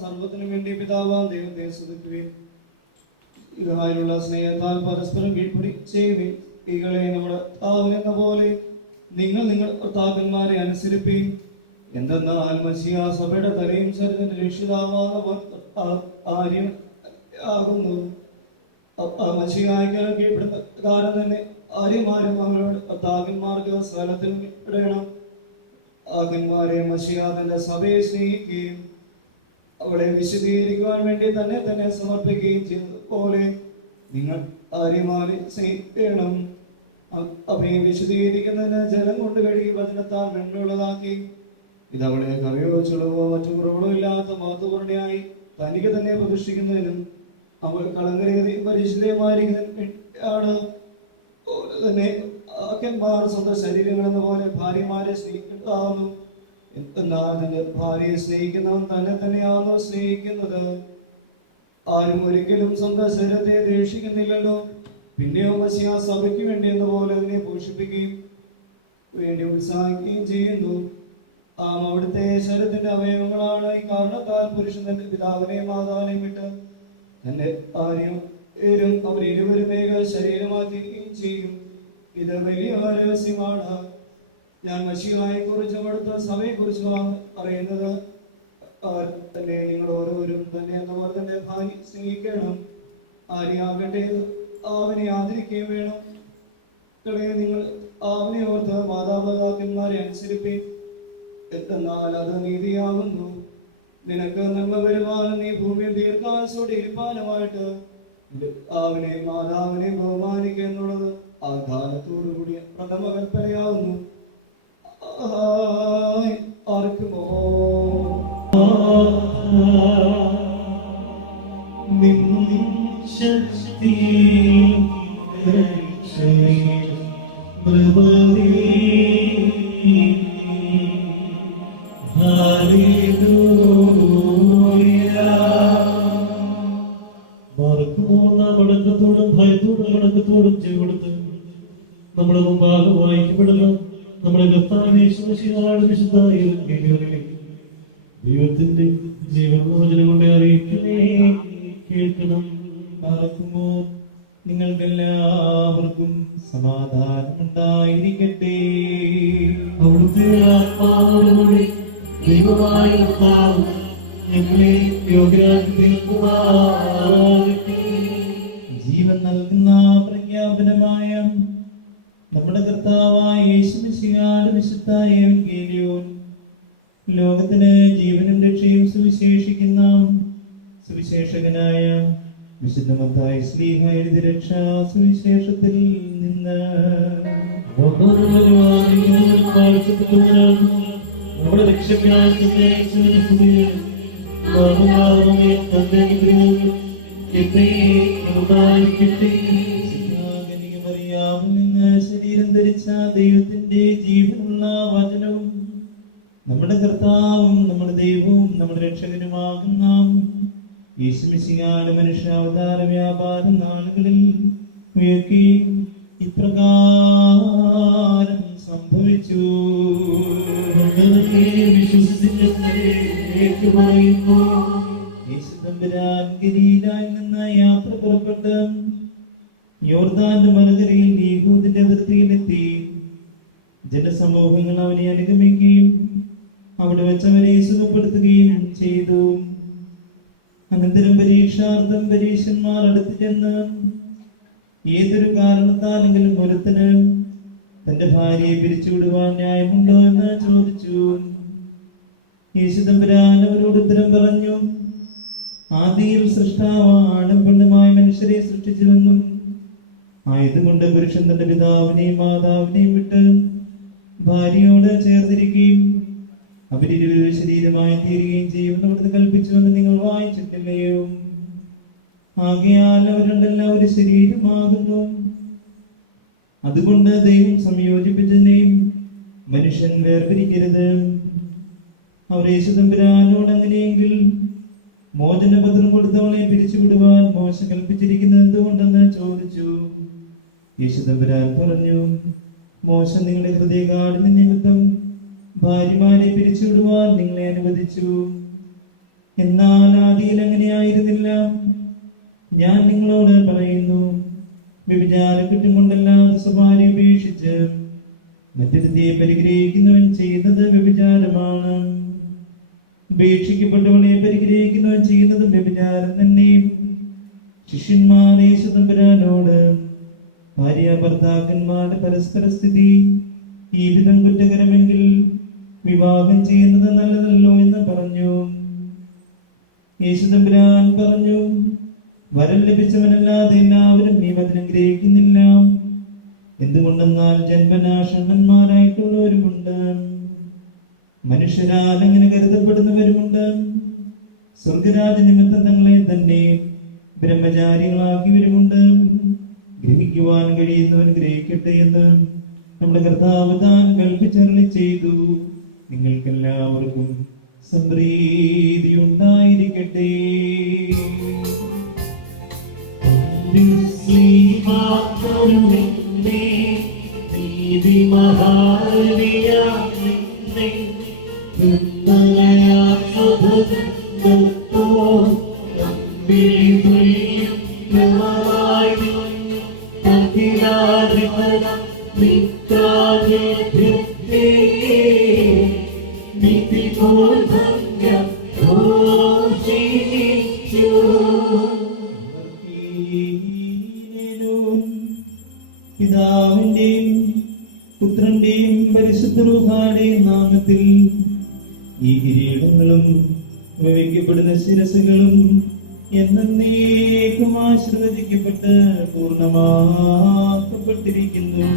സർവത്തിനും വേണ്ടി പിതാവാം ദൈവത്തെ സ്തുതിക്കുകയും ഇതായുള്ള സ്നേഹത്താൽ പരസ്പരം കീഴ്പ്പടി ചെയ്യുകയും ഈകളെ നമ്മുടെ താവെന്ന പോലെ നിങ്ങൾ ഭർത്താക്കന്മാരെ അനുസരിക്കുകയും എന്തെന്നാൽ മസിയ സഭയുടെ തലയും ശരീരത്തിന്റെ രക്ഷിതാവാകുന്നു. മസിയായിക്ക് കീഴ്പ്പെടുന്ന കാലം തന്നെ ആര്യമാരും അവരുടെ ഭർത്താക്കന്മാർക്ക് സ്ഥലത്തിൽ ഇടയണം. ആകന്മാരെ മസിയ തന്റെ സഭയെ സ്നേഹിക്കുകയും അവളെ വിശദീകരിക്കുവാൻ വേണ്ടി തന്നെ സമർപ്പിക്കുകയും ചെയ്തതുപോലെ നിങ്ങൾ ആര്യമാരെ സ്നേഹിക്കണം. അവയെ വിശദീകരിക്കുന്നതിന് ജലം കൊണ്ട് കഴുകി വചനത്താൽ വെണ്ണുള്ളതാക്കി ഇതവളെ കറിയോ ചുളവോ മറ്റു കുറവുകളോ ഇല്ലാത്ത മഹത്വപൂർണ്ണയായി തനിക്ക് തന്നെ പ്രതിഷ്ഠിക്കുന്നതിനും അവൾ കളങ്കരയും പരിശുദ്ധമായിരിക്കുന്നതിനാണ്. തന്നെ ആക്കന്മാർ സ്വന്തം ശരീരങ്ങളെന്ന പോലെ ഭാര്യമാരെ സ്നേഹിക്കുന്നതാവുന്നു. എന്നാൽ തന്റെ ഭാര്യയെ സ്നേഹിക്കുന്നവൻ തന്നെയാണോ സ്നേഹിക്കുന്നത്? ആരും ഒരിക്കലും സ്വന്തം ശരീരത്തെ ദേഷിക്കുന്നില്ലല്ലോ. പിന്നെയോ മസിയ സഭയ്ക്ക് വേണ്ടി എന്ന പോലെ അതിനെ പോഷിപ്പിക്കുകയും വേണ്ടി ഉത്സാഹിക്കുകയും ചെയ്യുന്നു. അവിടുത്തെ ശരീരത്തിന്റെ അവയവങ്ങളാണ്. ഈ കാരണത്താൽ പുരുഷൻ തന്റെ പിതാവിനെയും മാതാവിനെയും വിട്ട് തന്റെ ഭാര്യയും അവരിരുവരും ഏക ശരീരമാക്കുകയും ചെയ്യും. ഇത് വലിയ രഹസ്യമാണ്. ഞാൻ മശീഹായെ കുറിച്ചും അവിടുത്തെ സഭയെ കുറിച്ചുമാണ് പറയുന്നത്. തന്നെ നിങ്ങൾ ഓരോരും തന്നെ എന്നവർ തന്റെ ഭാര്യ സ്നേഹിക്കണം. ആരെയാകട്ടെ അവനെ ആദരിക്കുകയും വേണം. നിങ്ങൾ അവനെ ഓർത്ത് മാതാപിതാക്കന്മാരെ അനുസരിപ്പീൻ. എന്നാൽ അത് നീതിയാകുന്നു. നിനക്ക് നന്മ വരുവാനും നീ ഭൂമിയിൽ ദീർഘായുസ്സോടെ ഇരിപ്പാനുമായിട്ട് അവനെ മാതാവിനെ ബഹുമാനിക്കുക എന്നുള്ളത് ആ കാലത്തോടുകൂടിയ പ്രഥമ കൽപ്പനയാകുന്നു. ആർക്കുമോ ശക്തി വണക്കത്തോടും ഭയത്തോടും വണക്കത്തോടും ചെയ്തുകൊടുത്ത് നമ്മുടെ മുമ്പാകെ വായിക്കപ്പെടുന്ന നമ്മുടെ ദൈവത്തിന്റെ ജീവനുള്ള വചനം കൊണ്ട് അറിയിക്കണേ, കേൾക്കണം. നിങ്ങൾക്കെല്ലാവർക്കും സമാധാനം ഉണ്ടായിരിക്കട്ടെ. അവിടുത്തെ ആത്മാവോടുകൂടി ദൈവമായ കർത്താവ് ഞങ്ങളെ യോഗ്യരാക്കി തീർക്കുവാൻ വിശുദ്ധ മത്തായി ശ്ലീഹ എഴുതിയ രക്ഷാ സുവിശേഷത്തിൽ നിന്ന്. നമ്മുടെ രക്ഷകനായ മറിയാമിൽ നിന്ന് ശരീരം ധരിച്ച ദൈവത്തിന്റെ ജീവനുള്ള വചനവും നമ്മുടെ കർത്താവും നമ്മുടെ ദൈവവും നമ്മുടെ രക്ഷകനുമാകുന്ന യേശുമിശിഹായുടെ മനുഷ്യാവതാര വ്യാപാര നാളുകളിൽ ഉയർക്കുകയും ഇപ്രകാരം സംഭവിച്ചു. യേശുതമ്പുരാൻ ഗലീലയിൽ നിന്ന് യാത്ര പുറപ്പെട്ട് യോർദാന്റെ മറുകരയിൽ യഹൂദിന്റെ അതിർത്തിയിലെത്തി. ജനസമൂഹങ്ങൾ അവനെ അനുഗമിക്കുകയും അവിടെ വെച്ച് അവരെ സുഖപ്പെടുത്തുകയും ചെയ്തു. അനന്തരം പരീക്ഷാർത്ഥം പരീക്ഷന്മാർ അടുത്ത് ചെന്ന് ഏതൊരു കാരണത്താലെങ്കിലും ഒരുത്തന് തന്റെ ഭാര്യയെ പിരിച്ചുവിടുവാൻ ന്യായമുണ്ടോ എന്ന് ചോദിച്ചു. യേശുതമ്പുരാൻ അവരോട് ഉത്തരം പറഞ്ഞു, ആദിയിൽ സൃഷ്ടാവ് ആണും പെണ്ണുമായ മനുഷ്യരെ സൃഷ്ടിച്ചുവെന്നും ആയതുകൊണ്ട് പുരുഷൻ തന്റെ പിതാവിനെയും മാതാവിനെയും വിട്ട് ഭാര്യയോട് ചേർന്നിരിക്കുകയും അവരിരുവരും ശരീരമായി തീരുകയും ചെയ്യുമെന്ന് അവിടുന്ന് കൽപ്പിച്ചുവെന്ന് നിങ്ങൾ വായിച്ചിട്ടില്ലയോ? ആകയാൽ അവർ രണ്ടെല്ലാം ഒരു ശരീരമാകുന്നു. അതുകൊണ്ട് ദൈവം സംയോജിപ്പിച്ചതിനെയും മനുഷ്യൻ വേർപിരിക്കരുത്. അവർ യേശുതമ്പുരാനോട് അങ്ങനെയെങ്കിൽ മോചനപത്രം കൊടുത്തവളെ പിരിച്ചുവിടുവാൻ മോശ കൽപ്പിച്ചിരിക്കുന്നത് എന്തുകൊണ്ടെന്ന് ചോദിച്ചു. യേശുതമ്പുരാൻ പറഞ്ഞു, മോശ നിങ്ങളുടെ ഹൃദയകാഠിന്യ നിമിത്തം ഭാര്യമാരെ പിരിച്ചുവിടുവാൻ നിങ്ങളെ അനുവദിച്ചു. എന്നാൽ ആദിയിൽ അങ്ങനെയായിരുന്നില്ല. ഞാൻ നിങ്ങളോട് പറയുന്നു, വ്യഭിചാരക്കുറ്റം കൊണ്ടല്ലാതെ സ്വഭാര്യ ഉപേക്ഷിച്ച് മറ്റൊരുത്തിയെ പരിഗ്രഹിക്കുന്നവൻ ചെയ്യുന്നത് വ്യഭിചാരമാണ്. ഉപേക്ഷിക്കപ്പെട്ടവളെ പരിഗ്രഹിക്കുന്നവൻ ചെയ്യുന്നതും വ്യഭിചാരം തന്നെ. ശിഷ്യന്മാർ യേശുതമ്പുരാനോട്, ഭാര്യ ഭർത്താക്കന്മാരുടെ പരസ്പര സ്ഥിതി ഈ വിധം കുറ്റകരമെങ്കിൽ വിവാഹം ചെയ്യുന്നത് നല്ലതല്ലോ എന്ന് പറഞ്ഞു. യേശുതമ്പുരാൻ പറഞ്ഞു, വരം ലഭിച്ചവനല്ലാതെ എല്ലാവരും ഈ വചനം ഗ്രഹിക്കുന്നില്ല. എന്തുകൊണ്ടെന്നാൽ ജന്മനാ ഷണ്ണന്മാരായിട്ടുള്ളവരുമുണ്ട്, മനുഷ്യരാൽ അങ്ങനെ കരുതപ്പെടുന്നവരുമുണ്ട്. സ്വർഗരാജ നിമിത്തം തങ്ങളെ തന്നെ ബ്രഹ്മചാരികളാക്കിയവരുമുണ്ട്. ഗ്രഹിക്കുവാൻ കഴിയുന്നവൻ ഗ്രഹിക്കട്ടെ എന്ന് നമ്മുടെ കർത്താവ് താൻ കൽപ്പിച്ചരുളി ചെയ്തു. നിങ്ങൾക്കെല്ലാവർക്കും സമൃദ്ധി ഉണ്ടായിരിക്കട്ടെ. പിതാവിന്റെയും പുത്രന്റെയും പരിശുദ്ധ റൂഹായുടെയും നാമത്തിൽ ഈ കിരീടങ്ങളും വയ്ക്കപ്പെടുന്ന ശിരസുകളും എന്നേക്കും ആശീർവദിക്കപ്പെട്ട് പൂർണ്ണമാക്കപ്പെട്ടിരിക്കുന്നു.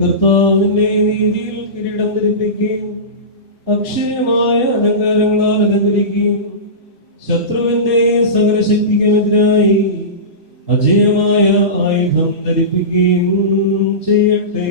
കർത്താവിന്റെ നീതിയിൽ കിരീടം ധരിപ്പിക്കുകയും അക്ഷയമായ അലങ്കാരങ്ങളാൽ അലങ്കരിക്കുകയും ശത്രുവിന്റെ സകല ശക്തിക്കുമെതിരായി അജയമായ ആയുധം ധരിപ്പിക്കുകയും ചെയ്യട്ടെ.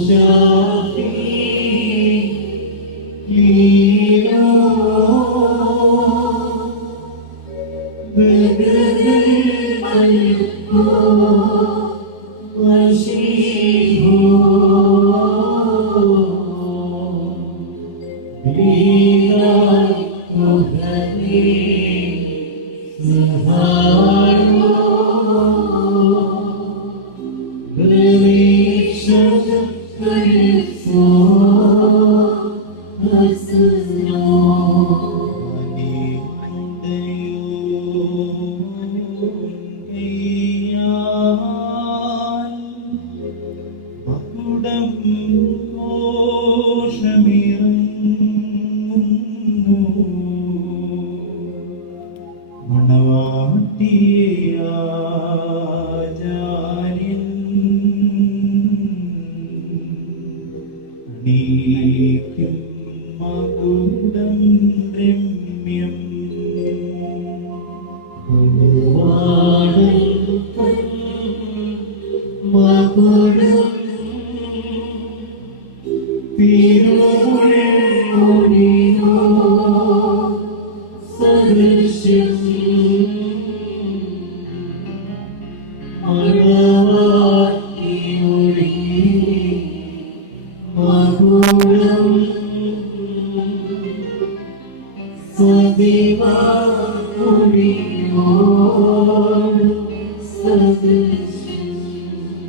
Shafi,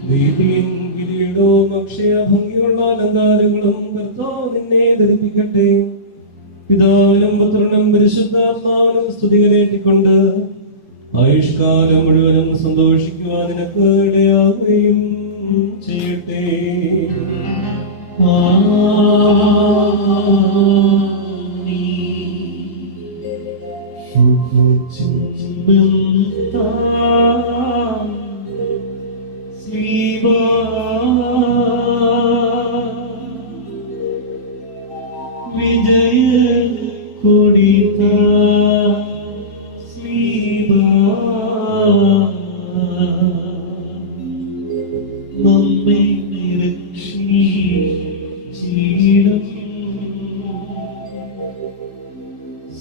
നീതിയും കിരീടവും അക്ഷയഭംഗിയുള്ള അലങ്കാരങ്ങളും കർത്താവ് നിന്നെ ധരിപ്പിക്കട്ടെ. പിതാവിനും പുത്രനും പരിശുദ്ധാത്മാവിനും സ്തുതികരേറ്റിക്കൊണ്ട് ആയുഷ്കാലം മുഴുവനും സന്തോഷിക്കുവാൻ നിനക്ക് ഇടയാകുകയും ചെയ്യട്ടെ. വിജയ കൊടിത നമ്മെ രക്ഷിച്ചിടും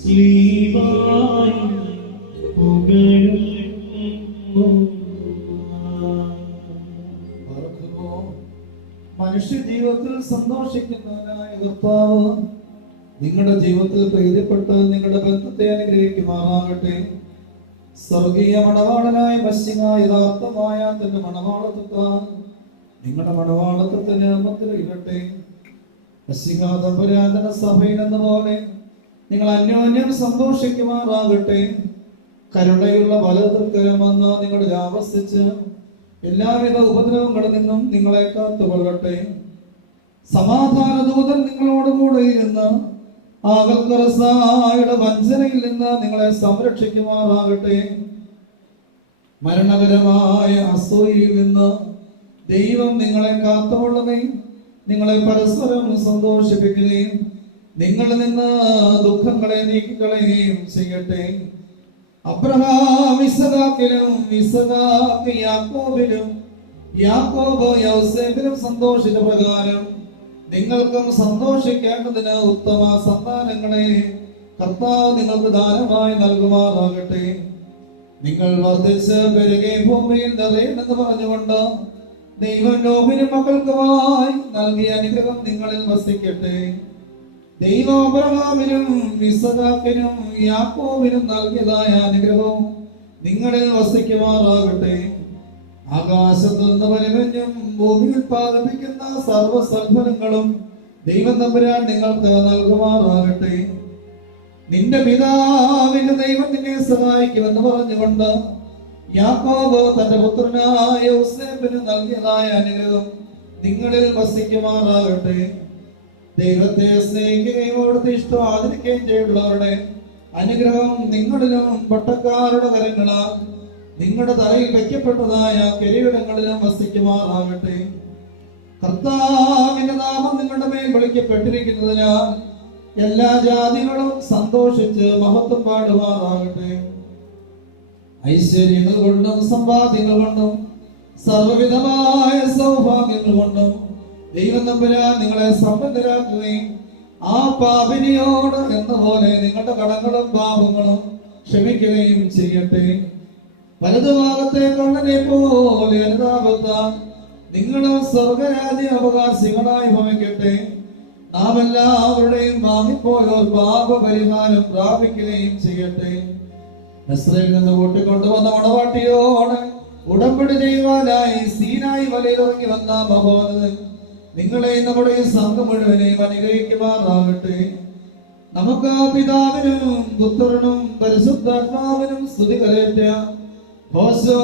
സ്ലീബായി മനുഷ്യ ജീവിതത്തിൽ സന്തോഷിക്കുന്നവനായ കർത്താവ് നിങ്ങളുടെ ജീവിതത്തിൽ പ്രീതിപ്പെട്ട് നിങ്ങളുടെ ബന്ധത്തെ അനുഗ്രഹിക്കുമാറാകട്ടെ. സ്വർഗീയ മണവാളനായ മശിഹ യഥാർത്ഥമായ തന്റെ മണവാളത്വത്താൽ നിങ്ങളുടെ മണവാളത്വത്തിന് മുദ്രയിടട്ടെ. മശിഹ തമ്പുരാന്റെ സഭയിൽ എന്ന പോലെ നിങ്ങൾ അന്യോന്യം സന്തോഷിക്കുമാറാകട്ടെ. കരുണയുള്ള വലതുക്കരം വന്ന് നിങ്ങളിൽ ആവസിച്ച് എല്ലാവിധ ഉപദ്രവങ്ങളിൽ നിന്നും നിങ്ങളെ കാത്തുകൊള്ളട്ടെ. സമാധാന ദൂതൻ നിങ്ങളോടുകൂടെ ഇരുന്ന് ആകൽക്കറസായുടെ വഞ്ചനയിൽ നിന്ന് നിങ്ങളെ സംരക്ഷിക്കുമാറാകട്ടെ. മരണകരമായ അസൂയയിൽ നിന്ന് ദൈവം നിങ്ങളെ കാത്തുകൊള്ളുകയും നിങ്ങളെ പരസ്പരം സന്തോഷിപ്പിക്കുകയും നിങ്ങളിൽ നിന്ന് ദുഃഖങ്ങളെ നീക്കിക്കളയുകയും ചെയ്യട്ടെ. അബ്രഹാം ഇസഹാക്കിലും ഇസഹാക്ക് യാക്കോബിലും യാക്കോബ് യൗസേഫിലും സന്തോഷിച്ച പ്രകാരം നിങ്ങൾക്കും സന്തോഷിക്കേണ്ടതിന് ഉത്തമ സന്താനങ്ങളെ കർത്താവ് നിങ്ങൾക്ക് ദാനമായി നൽകുമാറാകട്ടെ. നിങ്ങൾ വർദ്ധിച്ച് പെരുകെ ഭൂമിയിൽ നിറയണമെന്ന് പറഞ്ഞുകൊണ്ട് ദൈവം നോഹിനും മക്കൾക്കുമായി നൽകിയ അനുഗ്രഹം നിങ്ങളിൽ വസിക്കട്ടെ. ദൈവം അബ്രഹാമിനും ഇസഹാക്കിനും യാക്കോബിനും നൽകിയതായ അനുഗ്രഹവും നിങ്ങളിൽ വസിക്കുമാറാകട്ടെ. ആകാശത്ത് നിന്ന് പരിമഞ്ഞും ഭൂമിയിൽ ഉത്പാദിപ്പിക്കുന്ന സർവ്വസൽഫലങ്ങളും ദൈവം തമ്പുരാൻ നിങ്ങൾക്ക് നൽകുമാറാകട്ടെ. നിന്റെ പിതാവിന്റെ ദൈവം നിന്നെ സഹായിക്കുമെന്ന് പറഞ്ഞുകൊണ്ട് യാക്കോബ് തന്റെ പുത്രനായ യോസേഫിന് നൽകിയതായ അനുഗ്രഹം നിങ്ങളിൽ വസിക്കുമാറാകട്ടെ. ദൈവത്തെ സ്നേഹിക്കുകയും അവിടുത്തെ ഇഷ്ടം ആദരിക്കുകയും ചെയ്യുന്നവരുടെ അനുഗ്രഹം നിങ്ങളിലും പട്ടക്കാരുടെ കരങ്ങളാൽ നിങ്ങളുടെ തലയിൽ വയ്ക്കപ്പെട്ടതായ കിരീടങ്ങളിലും വസിക്കുമാറാകട്ടെ. കർത്താവിന്റെ നാമം നിങ്ങളുടെ മേൽ വിളിക്കപ്പെട്ടിരിക്കുന്നതിനാൽ എല്ലാ ജാതികളും സന്തോഷിച്ച് മഹത്വം പാടുമാറാകട്ടെ. ഐശ്വര്യങ്ങൾ കൊണ്ടും സമ്പാദ്യങ്ങൾ കൊണ്ടും സർവവിധമായ സൗഭാഗ്യങ്ങൾ കൊണ്ടും ദൈവം തമ്പുരാൻ നിങ്ങളെ സമ്പന്നരാക്കുകയും ആ പാപിനിയോട് എന്ന പോലെ നിങ്ങളുടെ കടങ്ങളും പാപങ്ങളും ക്ഷമിക്കുകയും ചെയ്യട്ടെ. വലതുഭാഗത്തെ കണ്ണനെ പോലെ അനുതാപത്താൽ നിങ്ങളും സ്വർഗരാജ്യ അവകാശികളായി ഭവിക്കട്ടെ. നാം എല്ലാവരുടെയും വാങ്ങിപ്പോയോർ പാപപരിഹാരം പ്രാപിക്കുകയും ചെയ്യട്ടെ. മിസ്രയിൽ നിന്ന് കൂട്ടിക്കൊണ്ടുവന്ന മണവാട്ടിയോട് ഉടമ്പടി ചെയ്യുവാനായി സീനായി മലയിൽ ഇറങ്ങി വന്ന മഹോന്നതൻ നിങ്ങളെ നമ്മുടെ ഈ സംഘം മുഴുവനെയും അനുഗ്രഹിക്കുമാറാകട്ടെ. നമുക്ക് പിതാവിനും പുത്രനും പരിശുദ്ധാത്മാവിനും സ്തുതി കരയറ്റാം. ഹോശോ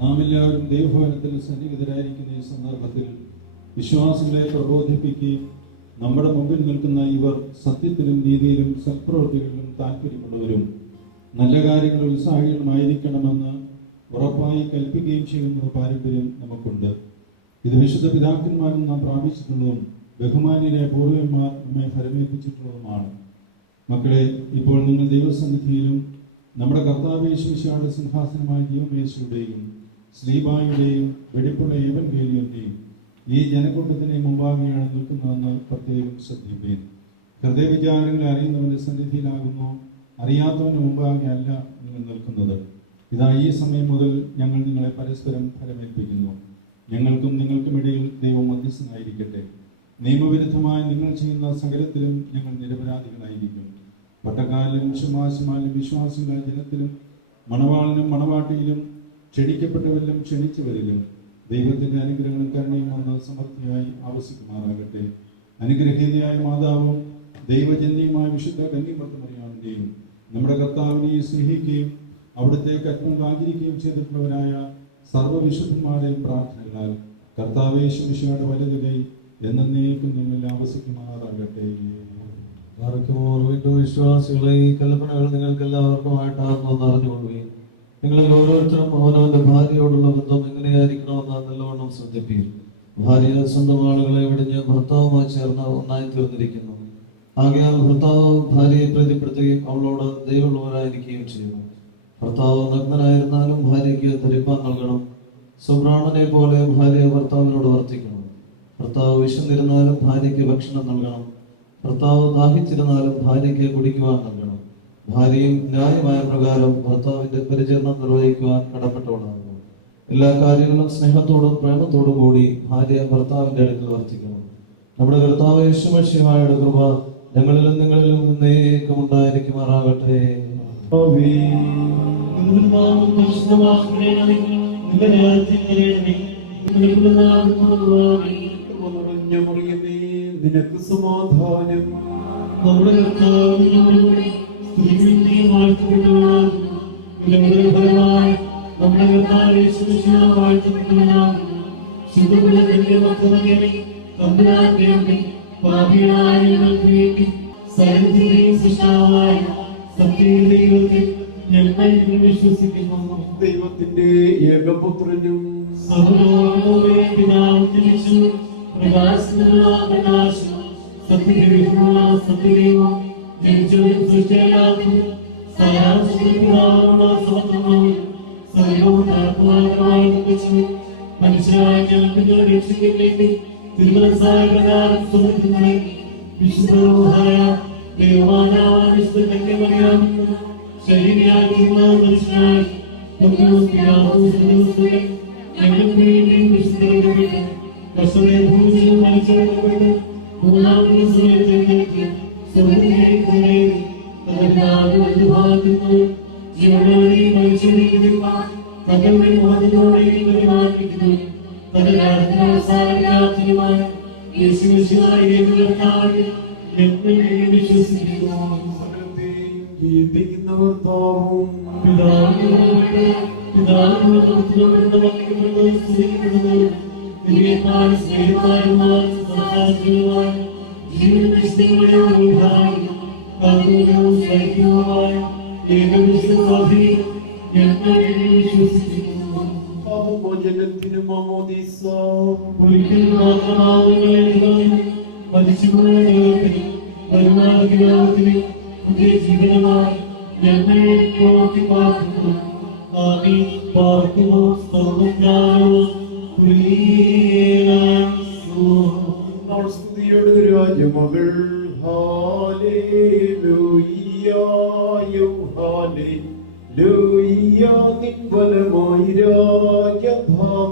നാം എല്ലാവരും ദൈവഭവനത്തിൽ സന്നിഹിതരായിരിക്കുന്ന ഈ സന്ദർഭത്തിൽ വിശ്വാസികളെ പ്രബോധിപ്പിക്കുകയും നമ്മുടെ മുമ്പിൽ നിൽക്കുന്ന ഇവർ സത്യത്തിലും നീതിയിലും സൽപ്രവൃത്തികളിലും താല്പര്യമുള്ളവരും നല്ല കാര്യങ്ങളിൽ ഉത്സാഹികളുമായിരിക്കണമെന്ന് ഉറപ്പായി കൽപ്പിക്കുകയും ചെയ്യുന്ന പാരമ്പര്യം നമുക്കുണ്ട്. ഇത് വിശുദ്ധ പിതാക്കന്മാരും നാം പ്രാപിച്ചിട്ടുള്ളതും ബഹുമാനിയിലെ പൂർവ്വന്മാർ നമ്മെ ഫലമേൽപ്പിച്ചിട്ടുള്ളതുമാണ്. മക്കളെ, ഇപ്പോൾ നിങ്ങൾ ദൈവസന്നിധിയിലും നമ്മുടെ കർത്താവ് യേശുമിശിഹായുടെ സിംഹാസനമായ ദൈവമേശയുടെയും സ്ലീബായുടെയും വെടിപ്പുള്ള ഏവൻഗേലിയന്റെയും ഈ ജനക്കൂട്ടത്തിന് മുമ്പാകെയാണ് നിൽക്കുന്നതെന്ന് പ്രത്യേകം ശ്രദ്ധിപ്പേൻ. ഹൃദയവിചാരങ്ങളെ അറിയുന്നവന്റെ സന്നിധിയിലാകുന്നു, അറിയാത്തവന്റെ മുമ്പാകെ അല്ല നിങ്ങൾ നിൽക്കുന്നത്. ഇതാ ഈ സമയം മുതൽ ഞങ്ങൾ നിങ്ങളെ പരസ്പരം ഫലമേൽപ്പിക്കുന്നു. ഞങ്ങൾക്കും നിങ്ങൾക്കും ഇടയിൽ ദൈവം മധ്യസ്ഥനായിരിക്കട്ടെ. നിയമവിരുദ്ധമായി നിങ്ങൾ ചെയ്യുന്ന സകലത്തിലും ഞങ്ങൾ നിരപരാധികളായിരിക്കും. പട്ടക്കാലിലും ശുമാശമാലും വിശ്വാസികളായ ജനത്തിലും മണവാളിനും മണവാട്ടിയിലും ക്ഷണിക്കപ്പെട്ടവരിലും ക്ഷണിച്ചവരിലും ദൈവത്തിന്റെ അനുഗ്രഹങ്ങളും കരുണയും വന്ന് സമൃദ്ധിയായി ആവസിക്കുമാറാകട്ടെ. അനുഗ്രഹീതയായ മാതാവും ദൈവജന്യമായ വിശുദ്ധ കന്യകമറിയാം പരിശുദ്ധാത്മാവിൻ്റെയും നമ്മുടെ കർത്താവിനെ സ്നേഹിക്കുകയും അവിടുത്തെ കൽപ്പനകൾ ആചരിക്കുകയും ചെയ്തിട്ടുള്ളവരായ സർവ്വവിശുദ്ധന്മാരുടെയും പ്രാർത്ഥനകളാൽ കർത്താവേ ശിവശിയുടെ വലതു കൈ എന്നേക്കും നിങ്ങൾ ആവസിക്കുമാറാകട്ടെ. വിശ്വാസികളെ ഈ കൽപ്പനകൾ നിങ്ങൾക്ക് എല്ലാവർക്കുമായിട്ടാണെന്ന് അറിഞ്ഞുകൊള്ളുകയും നിങ്ങളിൽ ഓരോരുത്തരും അവനവന്റെ ഭാര്യയോടുള്ള ബന്ധം എങ്ങനെയായിരിക്കണമെന്ന് നല്ലവണ്ണം ശ്രദ്ധിക്കുകയും ഭാര്യ സ്വന്തം ആളുകളെ വെടിഞ്ഞ് ഭർത്താവുമായി ചേർന്ന് ഒന്നായി തീർന്നിരിക്കുന്നു. ആകയാൽ ഭർത്താവ് ഭാര്യയെ പ്രീതിപ്പെടുത്തുകയും അവളോട് ദയവുള്ളവരായിരിക്കുകയും ചെയ്യുന്നു. ഭർത്താവ് നഗ്നനായിരുന്നാലും ഭാര്യയ്ക്ക് ധരിപ്പാൻ നൽകണം. സുബ്രാഹ്മണനെ പോലെ ഭാര്യ ഭർത്താവിനോട് വർത്തിക്കണം. ഭർത്താവ് വിശന്നിരുന്നാലും ഭാര്യയ്ക്ക് ഭക്ഷണം നൽകണം. ഭർത്താവ് ദാഹിച്ചിരുന്നാലും ഭാര്യയ്ക്ക് കുടിക്കുവാൻ നൽകണം. ഭാര്യയും ന്യായമായ പ്രകാരം ഭർത്താവിന്റെ പരിചരണം നിർവഹിക്കുവാൻ കടപ്പെട്ടവളാകുന്നു. എല്ലാ കാര്യങ്ങളും സ്നേഹത്തോടും പ്രേമത്തോടും കൂടി ഭാര്യ ഭർത്താവിന്റെ അടുക്കൽ വർത്തിക്കണം. നമ്മുടെ കർത്താവ് യേശുമിശിഹായുടെ കൃപ ഞങ്ങളിലും നിങ്ങളിലും എന്നേക്കും ഉണ്ടായിരിക്കുമാറാകട്ടെ. നിനക്ക് സമാധാനം. നമ്മുടെ ദൈവത്തിന്റെ ഏകപുത്രനും ജീവിക്കുന്നവർ താവും പാപമോചനത്തിനു മാമോദീസ പുതിയ ജീവനമായി ഞങ്ങളെ നോക്കി പാർക്കുന്നു. സ്തുതിയുടെ രാജമകൾ നിൻബലമായി രാജധാമിനിയും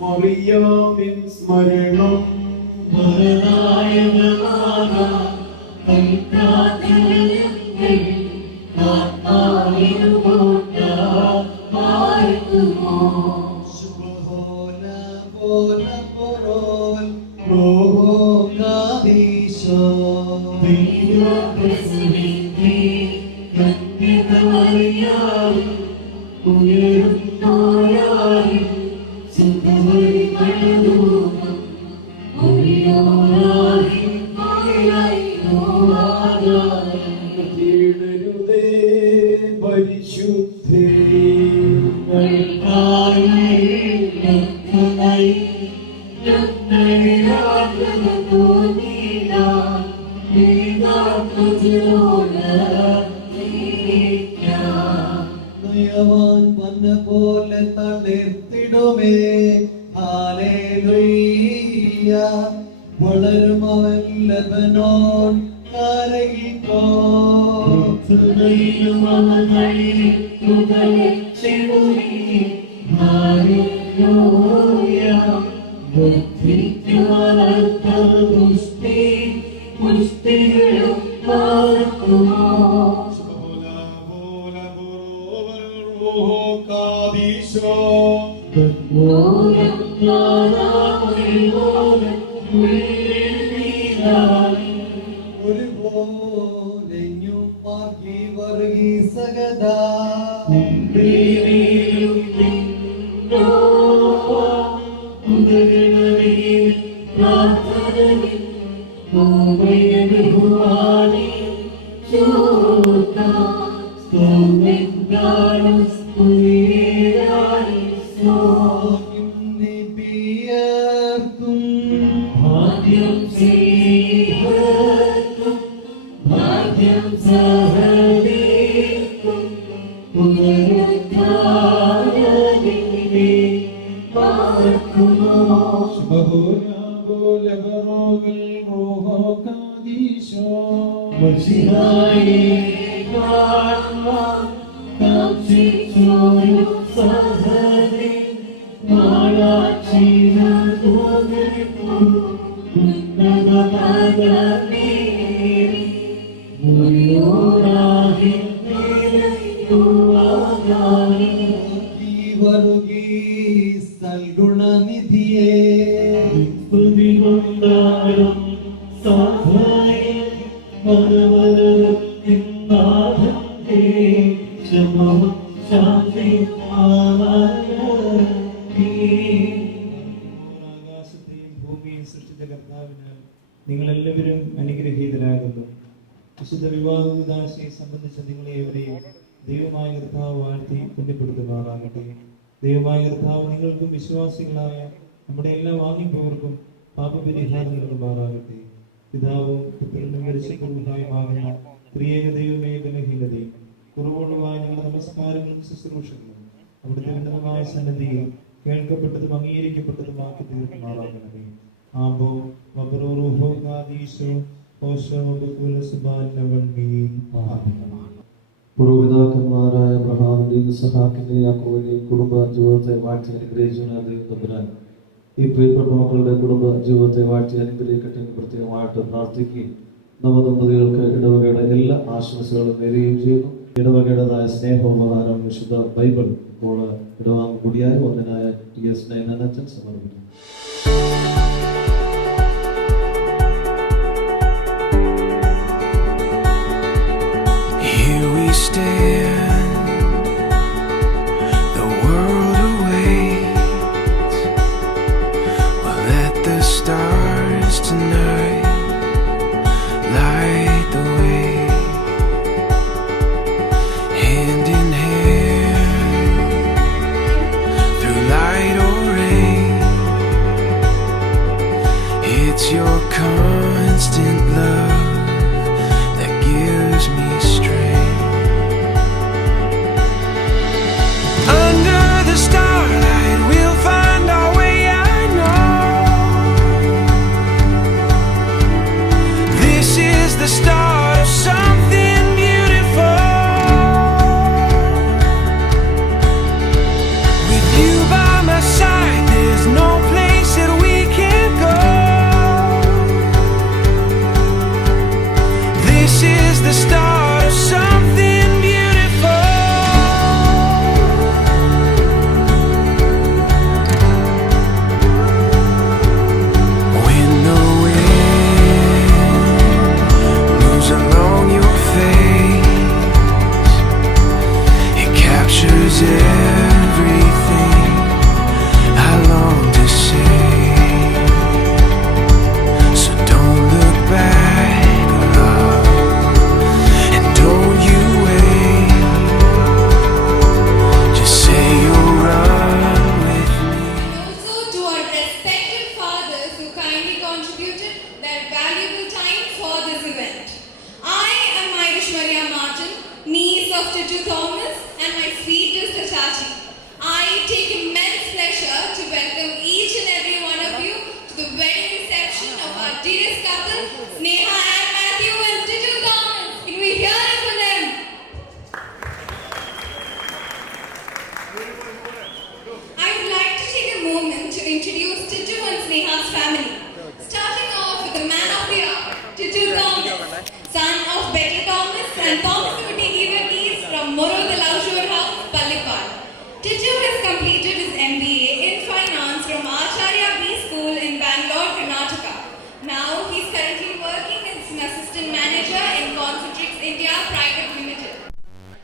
മറിയാമിൻ സ്മരണം പരിശുദ്ധ നയവാൻ വന്ന പോലെ തളിർത്തിടുമേ. ഹല്ലേലൂയ. വളരും അവൻ ലെബനോൻ കരയിക്കോ. ഒരുപോലെഞ്ഞു പാർക്കി വർഗീസകദാ. ഗുണനിധിയേ നിങ്ങളെല്ലാവരും അനുഗ്രഹീതരാകുന്നു. വിശുദ്ധ വിവാഹദാസിയെ സംബന്ധിച്ച നിങ്ങളെ എവരെയും ദൈവമായ കർത്താവ് വാഴ്ത്തി പുണ്യപ്പെടുത്തുമാറാകട്ടെ. ദൈവമായ കർത്താവ് നിങ്ങൾക്കും വിശ്വാസികളായ നമ്മുടെ എല്ലാ വാങ്ങിപ്പോവർക്കും പാപപരിഹാരം നൽകുമാറാകട്ടെ. പിതാവും പുത്രനും പരിശുദ്ധനുമാകുന്ന ത്രിയേക ദൈവമേ ബലഹീനതയും കുറവുള്ളതായ ഞങ്ങളുടെ നമസ്കാരങ്ങളും ശുശ്രൂഷകളും അവിടുത്തെ ഉന്നതമായ സന്നദ്ധിയിൽ കേൾക്കപ്പെട്ടതും അംഗീകരിക്കപ്പെട്ടതുമാക്കി തീർക്കുമാറാകണമേ. ആബോ വബ്രൂഹോ ഗാദീശോ ഓശോ ബകുല സുബാനവൽമീൻ. പൂർവ്വപിതാക്കന്മാരായ അബ്രഹാമിന്റെയും ഇസ്ഹാക്കിന്റെയും യാക്കോബിന്റെയും കുടുംബ ജീവിതത്തെ വാഴ്ത്തി അനുഗ്രഹിച്ചവനായ ദൈവം തമ്പുരാൻ ഈ പ്രിയപ്പെട്ട മക്കളുടെ കുടുംബ ജീവിതത്തെ വാഴ്ത്തി അനുഗ്രഹിക്കട്ടെ എന്ന് പ്രത്യേകമായിട്ട് പ്രാർത്ഥിക്കുകയും നവദമ്പതികൾക്ക് ഇടവകയുടെ എല്ലാ ആശംസകളും നേരുകയും ചെയ്യുന്നു. ഇടവകയുടേതായ സ്നേഹോപഹാരം വിശുദ്ധ ബൈബിൾ ഇപ്പോൾ ഇടവാങ്ങ് കൂടിയായ ഒന്നിനായ TS നയനച്ചൻ സമർപ്പിക്കുന്നു. Here we stand, the world awaits. We'll let the stars tonight light the way. Hand in hand, through light or rain. It's your constant love that gives me strength. Under the starlight we'll find our way, I know. This is the start of something beautiful. With you by my side, there's no place that we can't go. This is the start of something beautiful. When the wind moves Aishwarya Martin, niece of Titu Thomas, and my sweetest Chachi. I take immense pleasure to welcome each and every one of you to the wedding reception of our dearest couple, Sneha and Matthew and Titu Thomas. Can we hear it for them? I would like to take a moment to introduce Titu and Sneha's family. Starting off with the man of the hour, Titu Thomas, son of Betty Thomas and Thomas Evarties from Moro the Lausure House, Pallipal. Titu has completed his MBA in finance from Acharya B School in Bangalore, Karnataka. Now he is currently working as an assistant manager in Concentrix India Private Limited.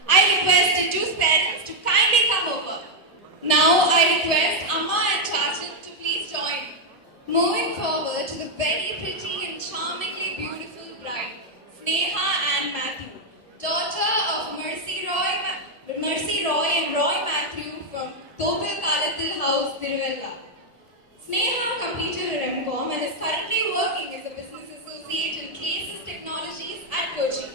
I request Titu's parents to kindly come over. Now I request Amma and Chachan to please join. Moving forward to the very pretty and charmingly beautiful bride, Sneha and Matthew, daughter of Mercy Roy and Roy Matthew from Topil Kalathil House, Tiruvalla. Sneha completed her MCom and is currently working as a business associate in Cases Technologies at Kochi.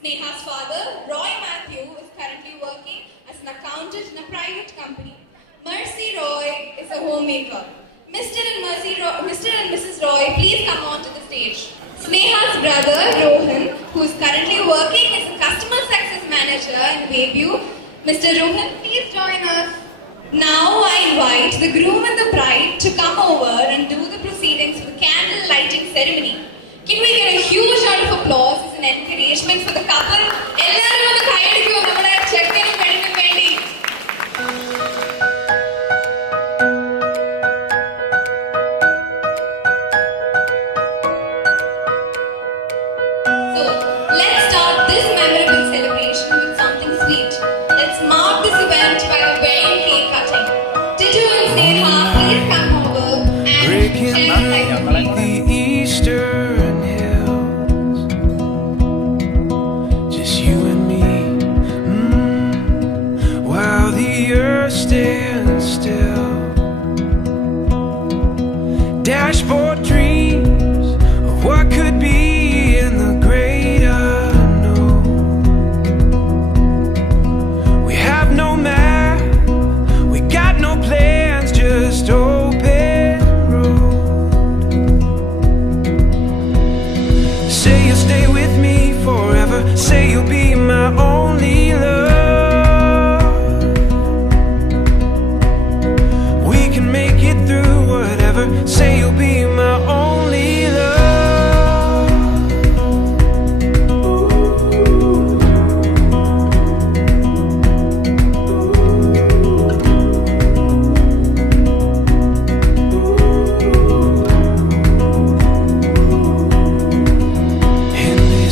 Sneha's father, Roy Matthew, is currently working as an accountant in a private company. Mercy Roy is a homemaker. Mr. and Mrs. Roy, please come on to the stage. Sneha's brother, Rohan, who is currently working as a customer success manager in Bayview. Mr. Rohan, please join us. Now I invite the groom and the bride to come over and do the proceedings for the candle lighting ceremony. Can we get a huge round of applause as an encouragement for the couple? എല്ലാവരും ഒന്ന് കൈയടിക്കൂ നമ്മുടെ ചെക്കനും പെണ്ണിനും വേണ്ടി. So, let's start this memorable celebration with something sweet. Let's mark this event by a wedding cake cutting. Titu and Sneha, please come over and Breaking share like the eastern hills, just you and me, while the earth stands still. Dashboard dreams of what could be in the great unknown. We have no map, we got no plans, just open road. Say you'll stay with me forever, say you'll be my only love. We can make it through whatever, say you'll be my only love. In the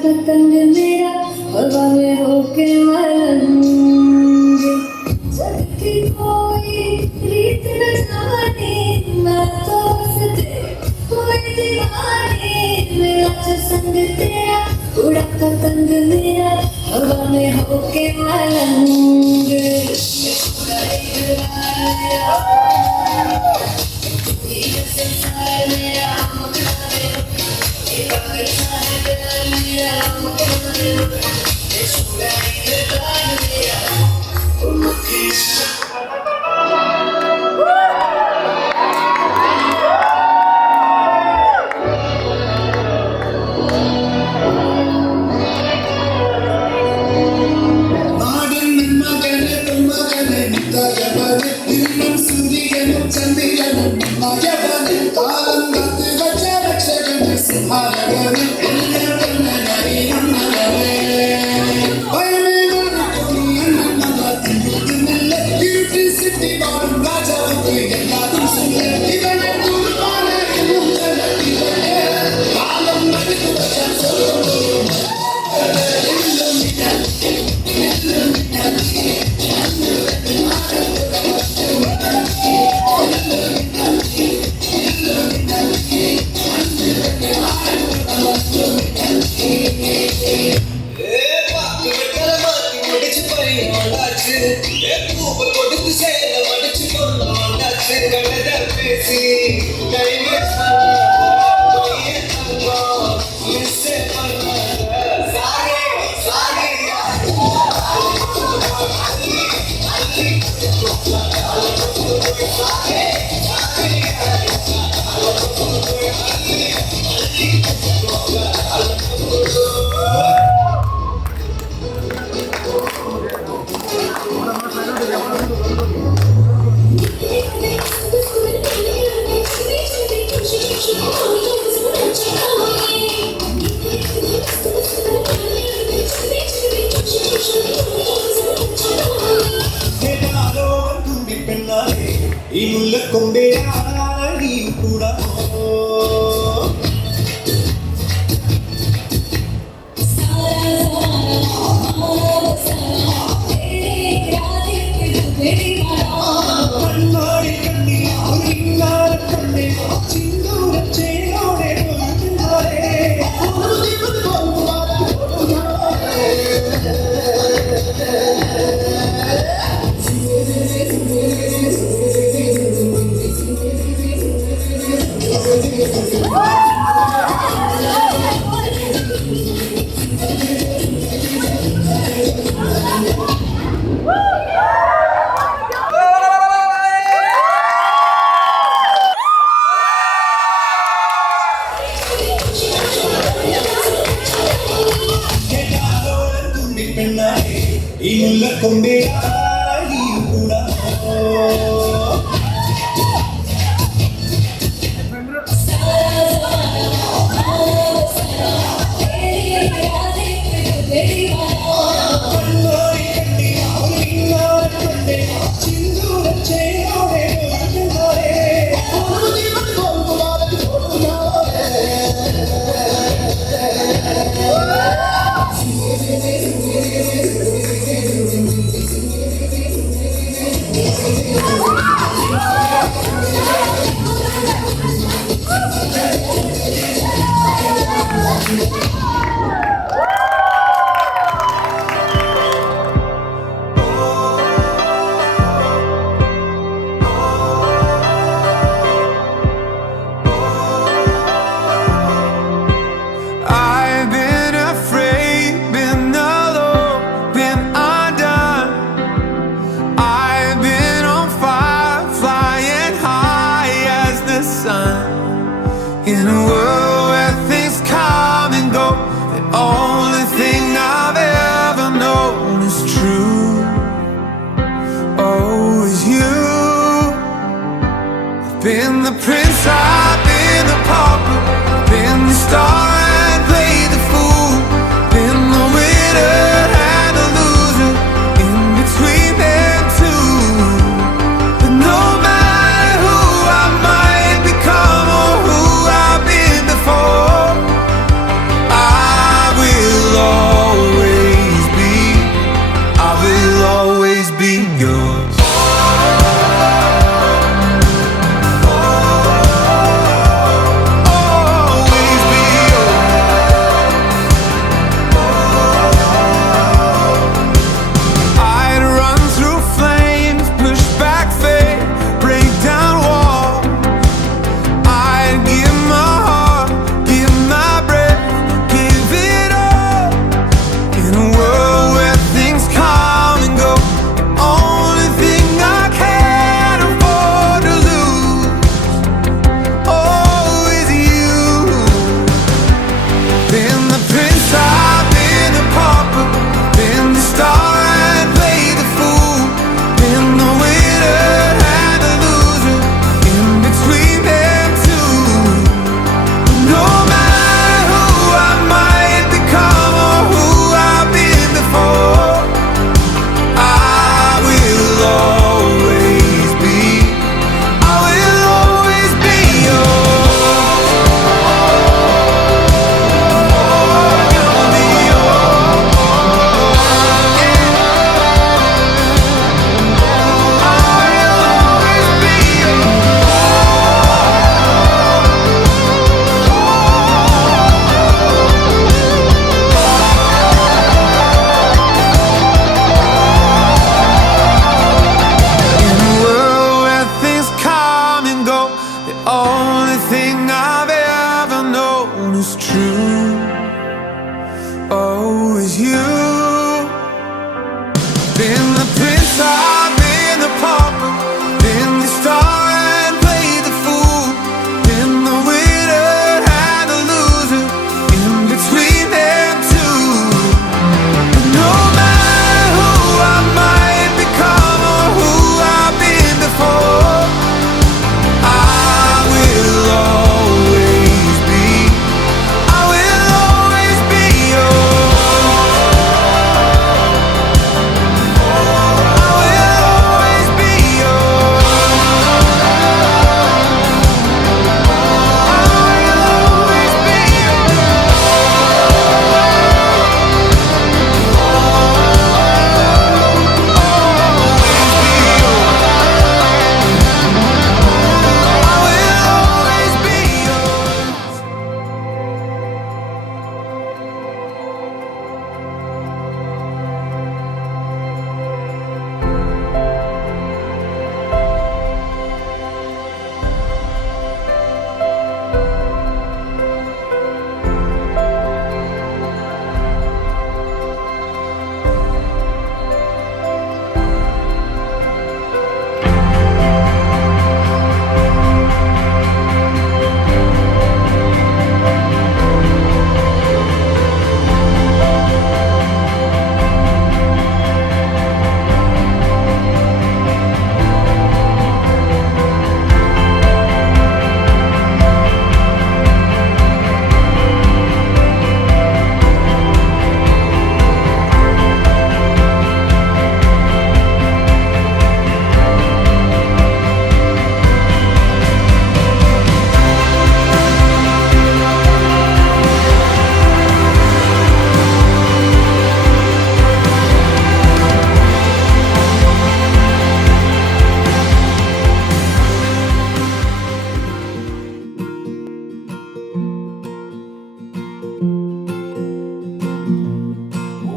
पतंग मेरा हवा में होके मलंगे जग की कोई रीत न जाने मैं तो बस तेरे कोई दीवाने मेरा जो संग तेरा उड़ा पतंग मेरा हवा में होके मलंगे prince, I've been the pauper, been the star and played the fool, been the winner and the loser, in between them two. But no matter who I might become or who I've been before, I will always be yours. Always be yours. I'd run through flames, push back fate, break down walls. I'd give my heart, give my breath, give it all. In a world where things come and go, only thing I can't afford to lose, oh, is you. Been the prince, I've been the pauper, been the star and played the fool, been the winner and the loser, in between them two. No matter who I might become or who I've been before, I will always be yours. Gonna be yours. In a world where things come and go, the only thing I've ever known is true. Oh, is you. Been the prince, I've been the pauper, been the star and played the fool, been the winner and the loser, in between them two. No matter who I might become or who I've been before, I will always be yours. I will always be yours. I will always be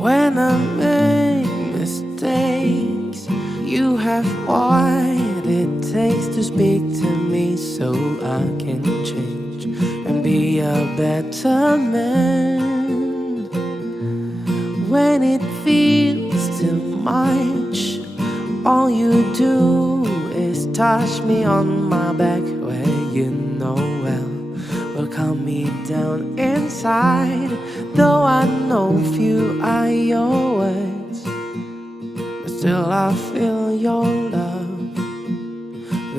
When I make mistakes, you have what it takes to speak to me so I can change and be a better man. When it feels too much, all you do is touch me on my back where you know well will calm me down inside. Though I know few are your words, but still I feel your love.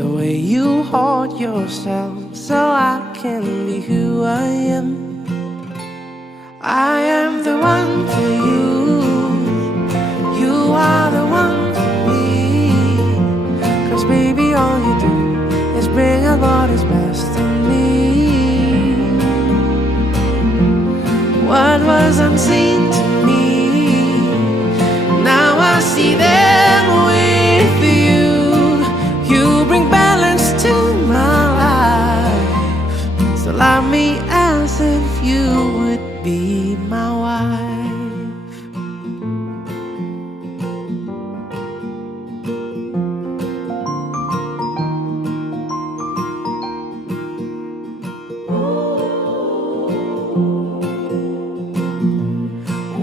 the way you hold yourself so I can be who I am. I am the one for you, you are the one for me. 'Cause baby, all you do is bring out what is best in me. What was unseen to me, now I see them with you. You bring balance to my life, so love me as if you would be my wife.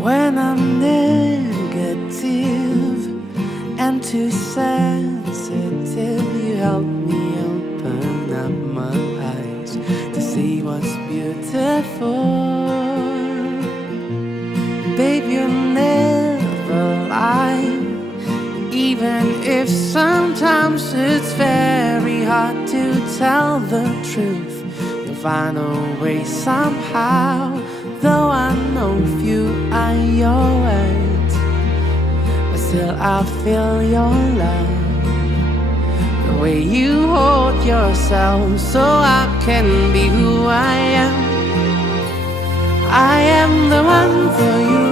When I'm negative and too sensitive, you help me open up my eyes to see what's beautiful. Babe, you never lie, even if sometimes it's very hard to tell the truth. You'll find a way somehow, though I know few are your words, but still I feel your love. The way you hold yourself so I can be who I am. I am the one for you.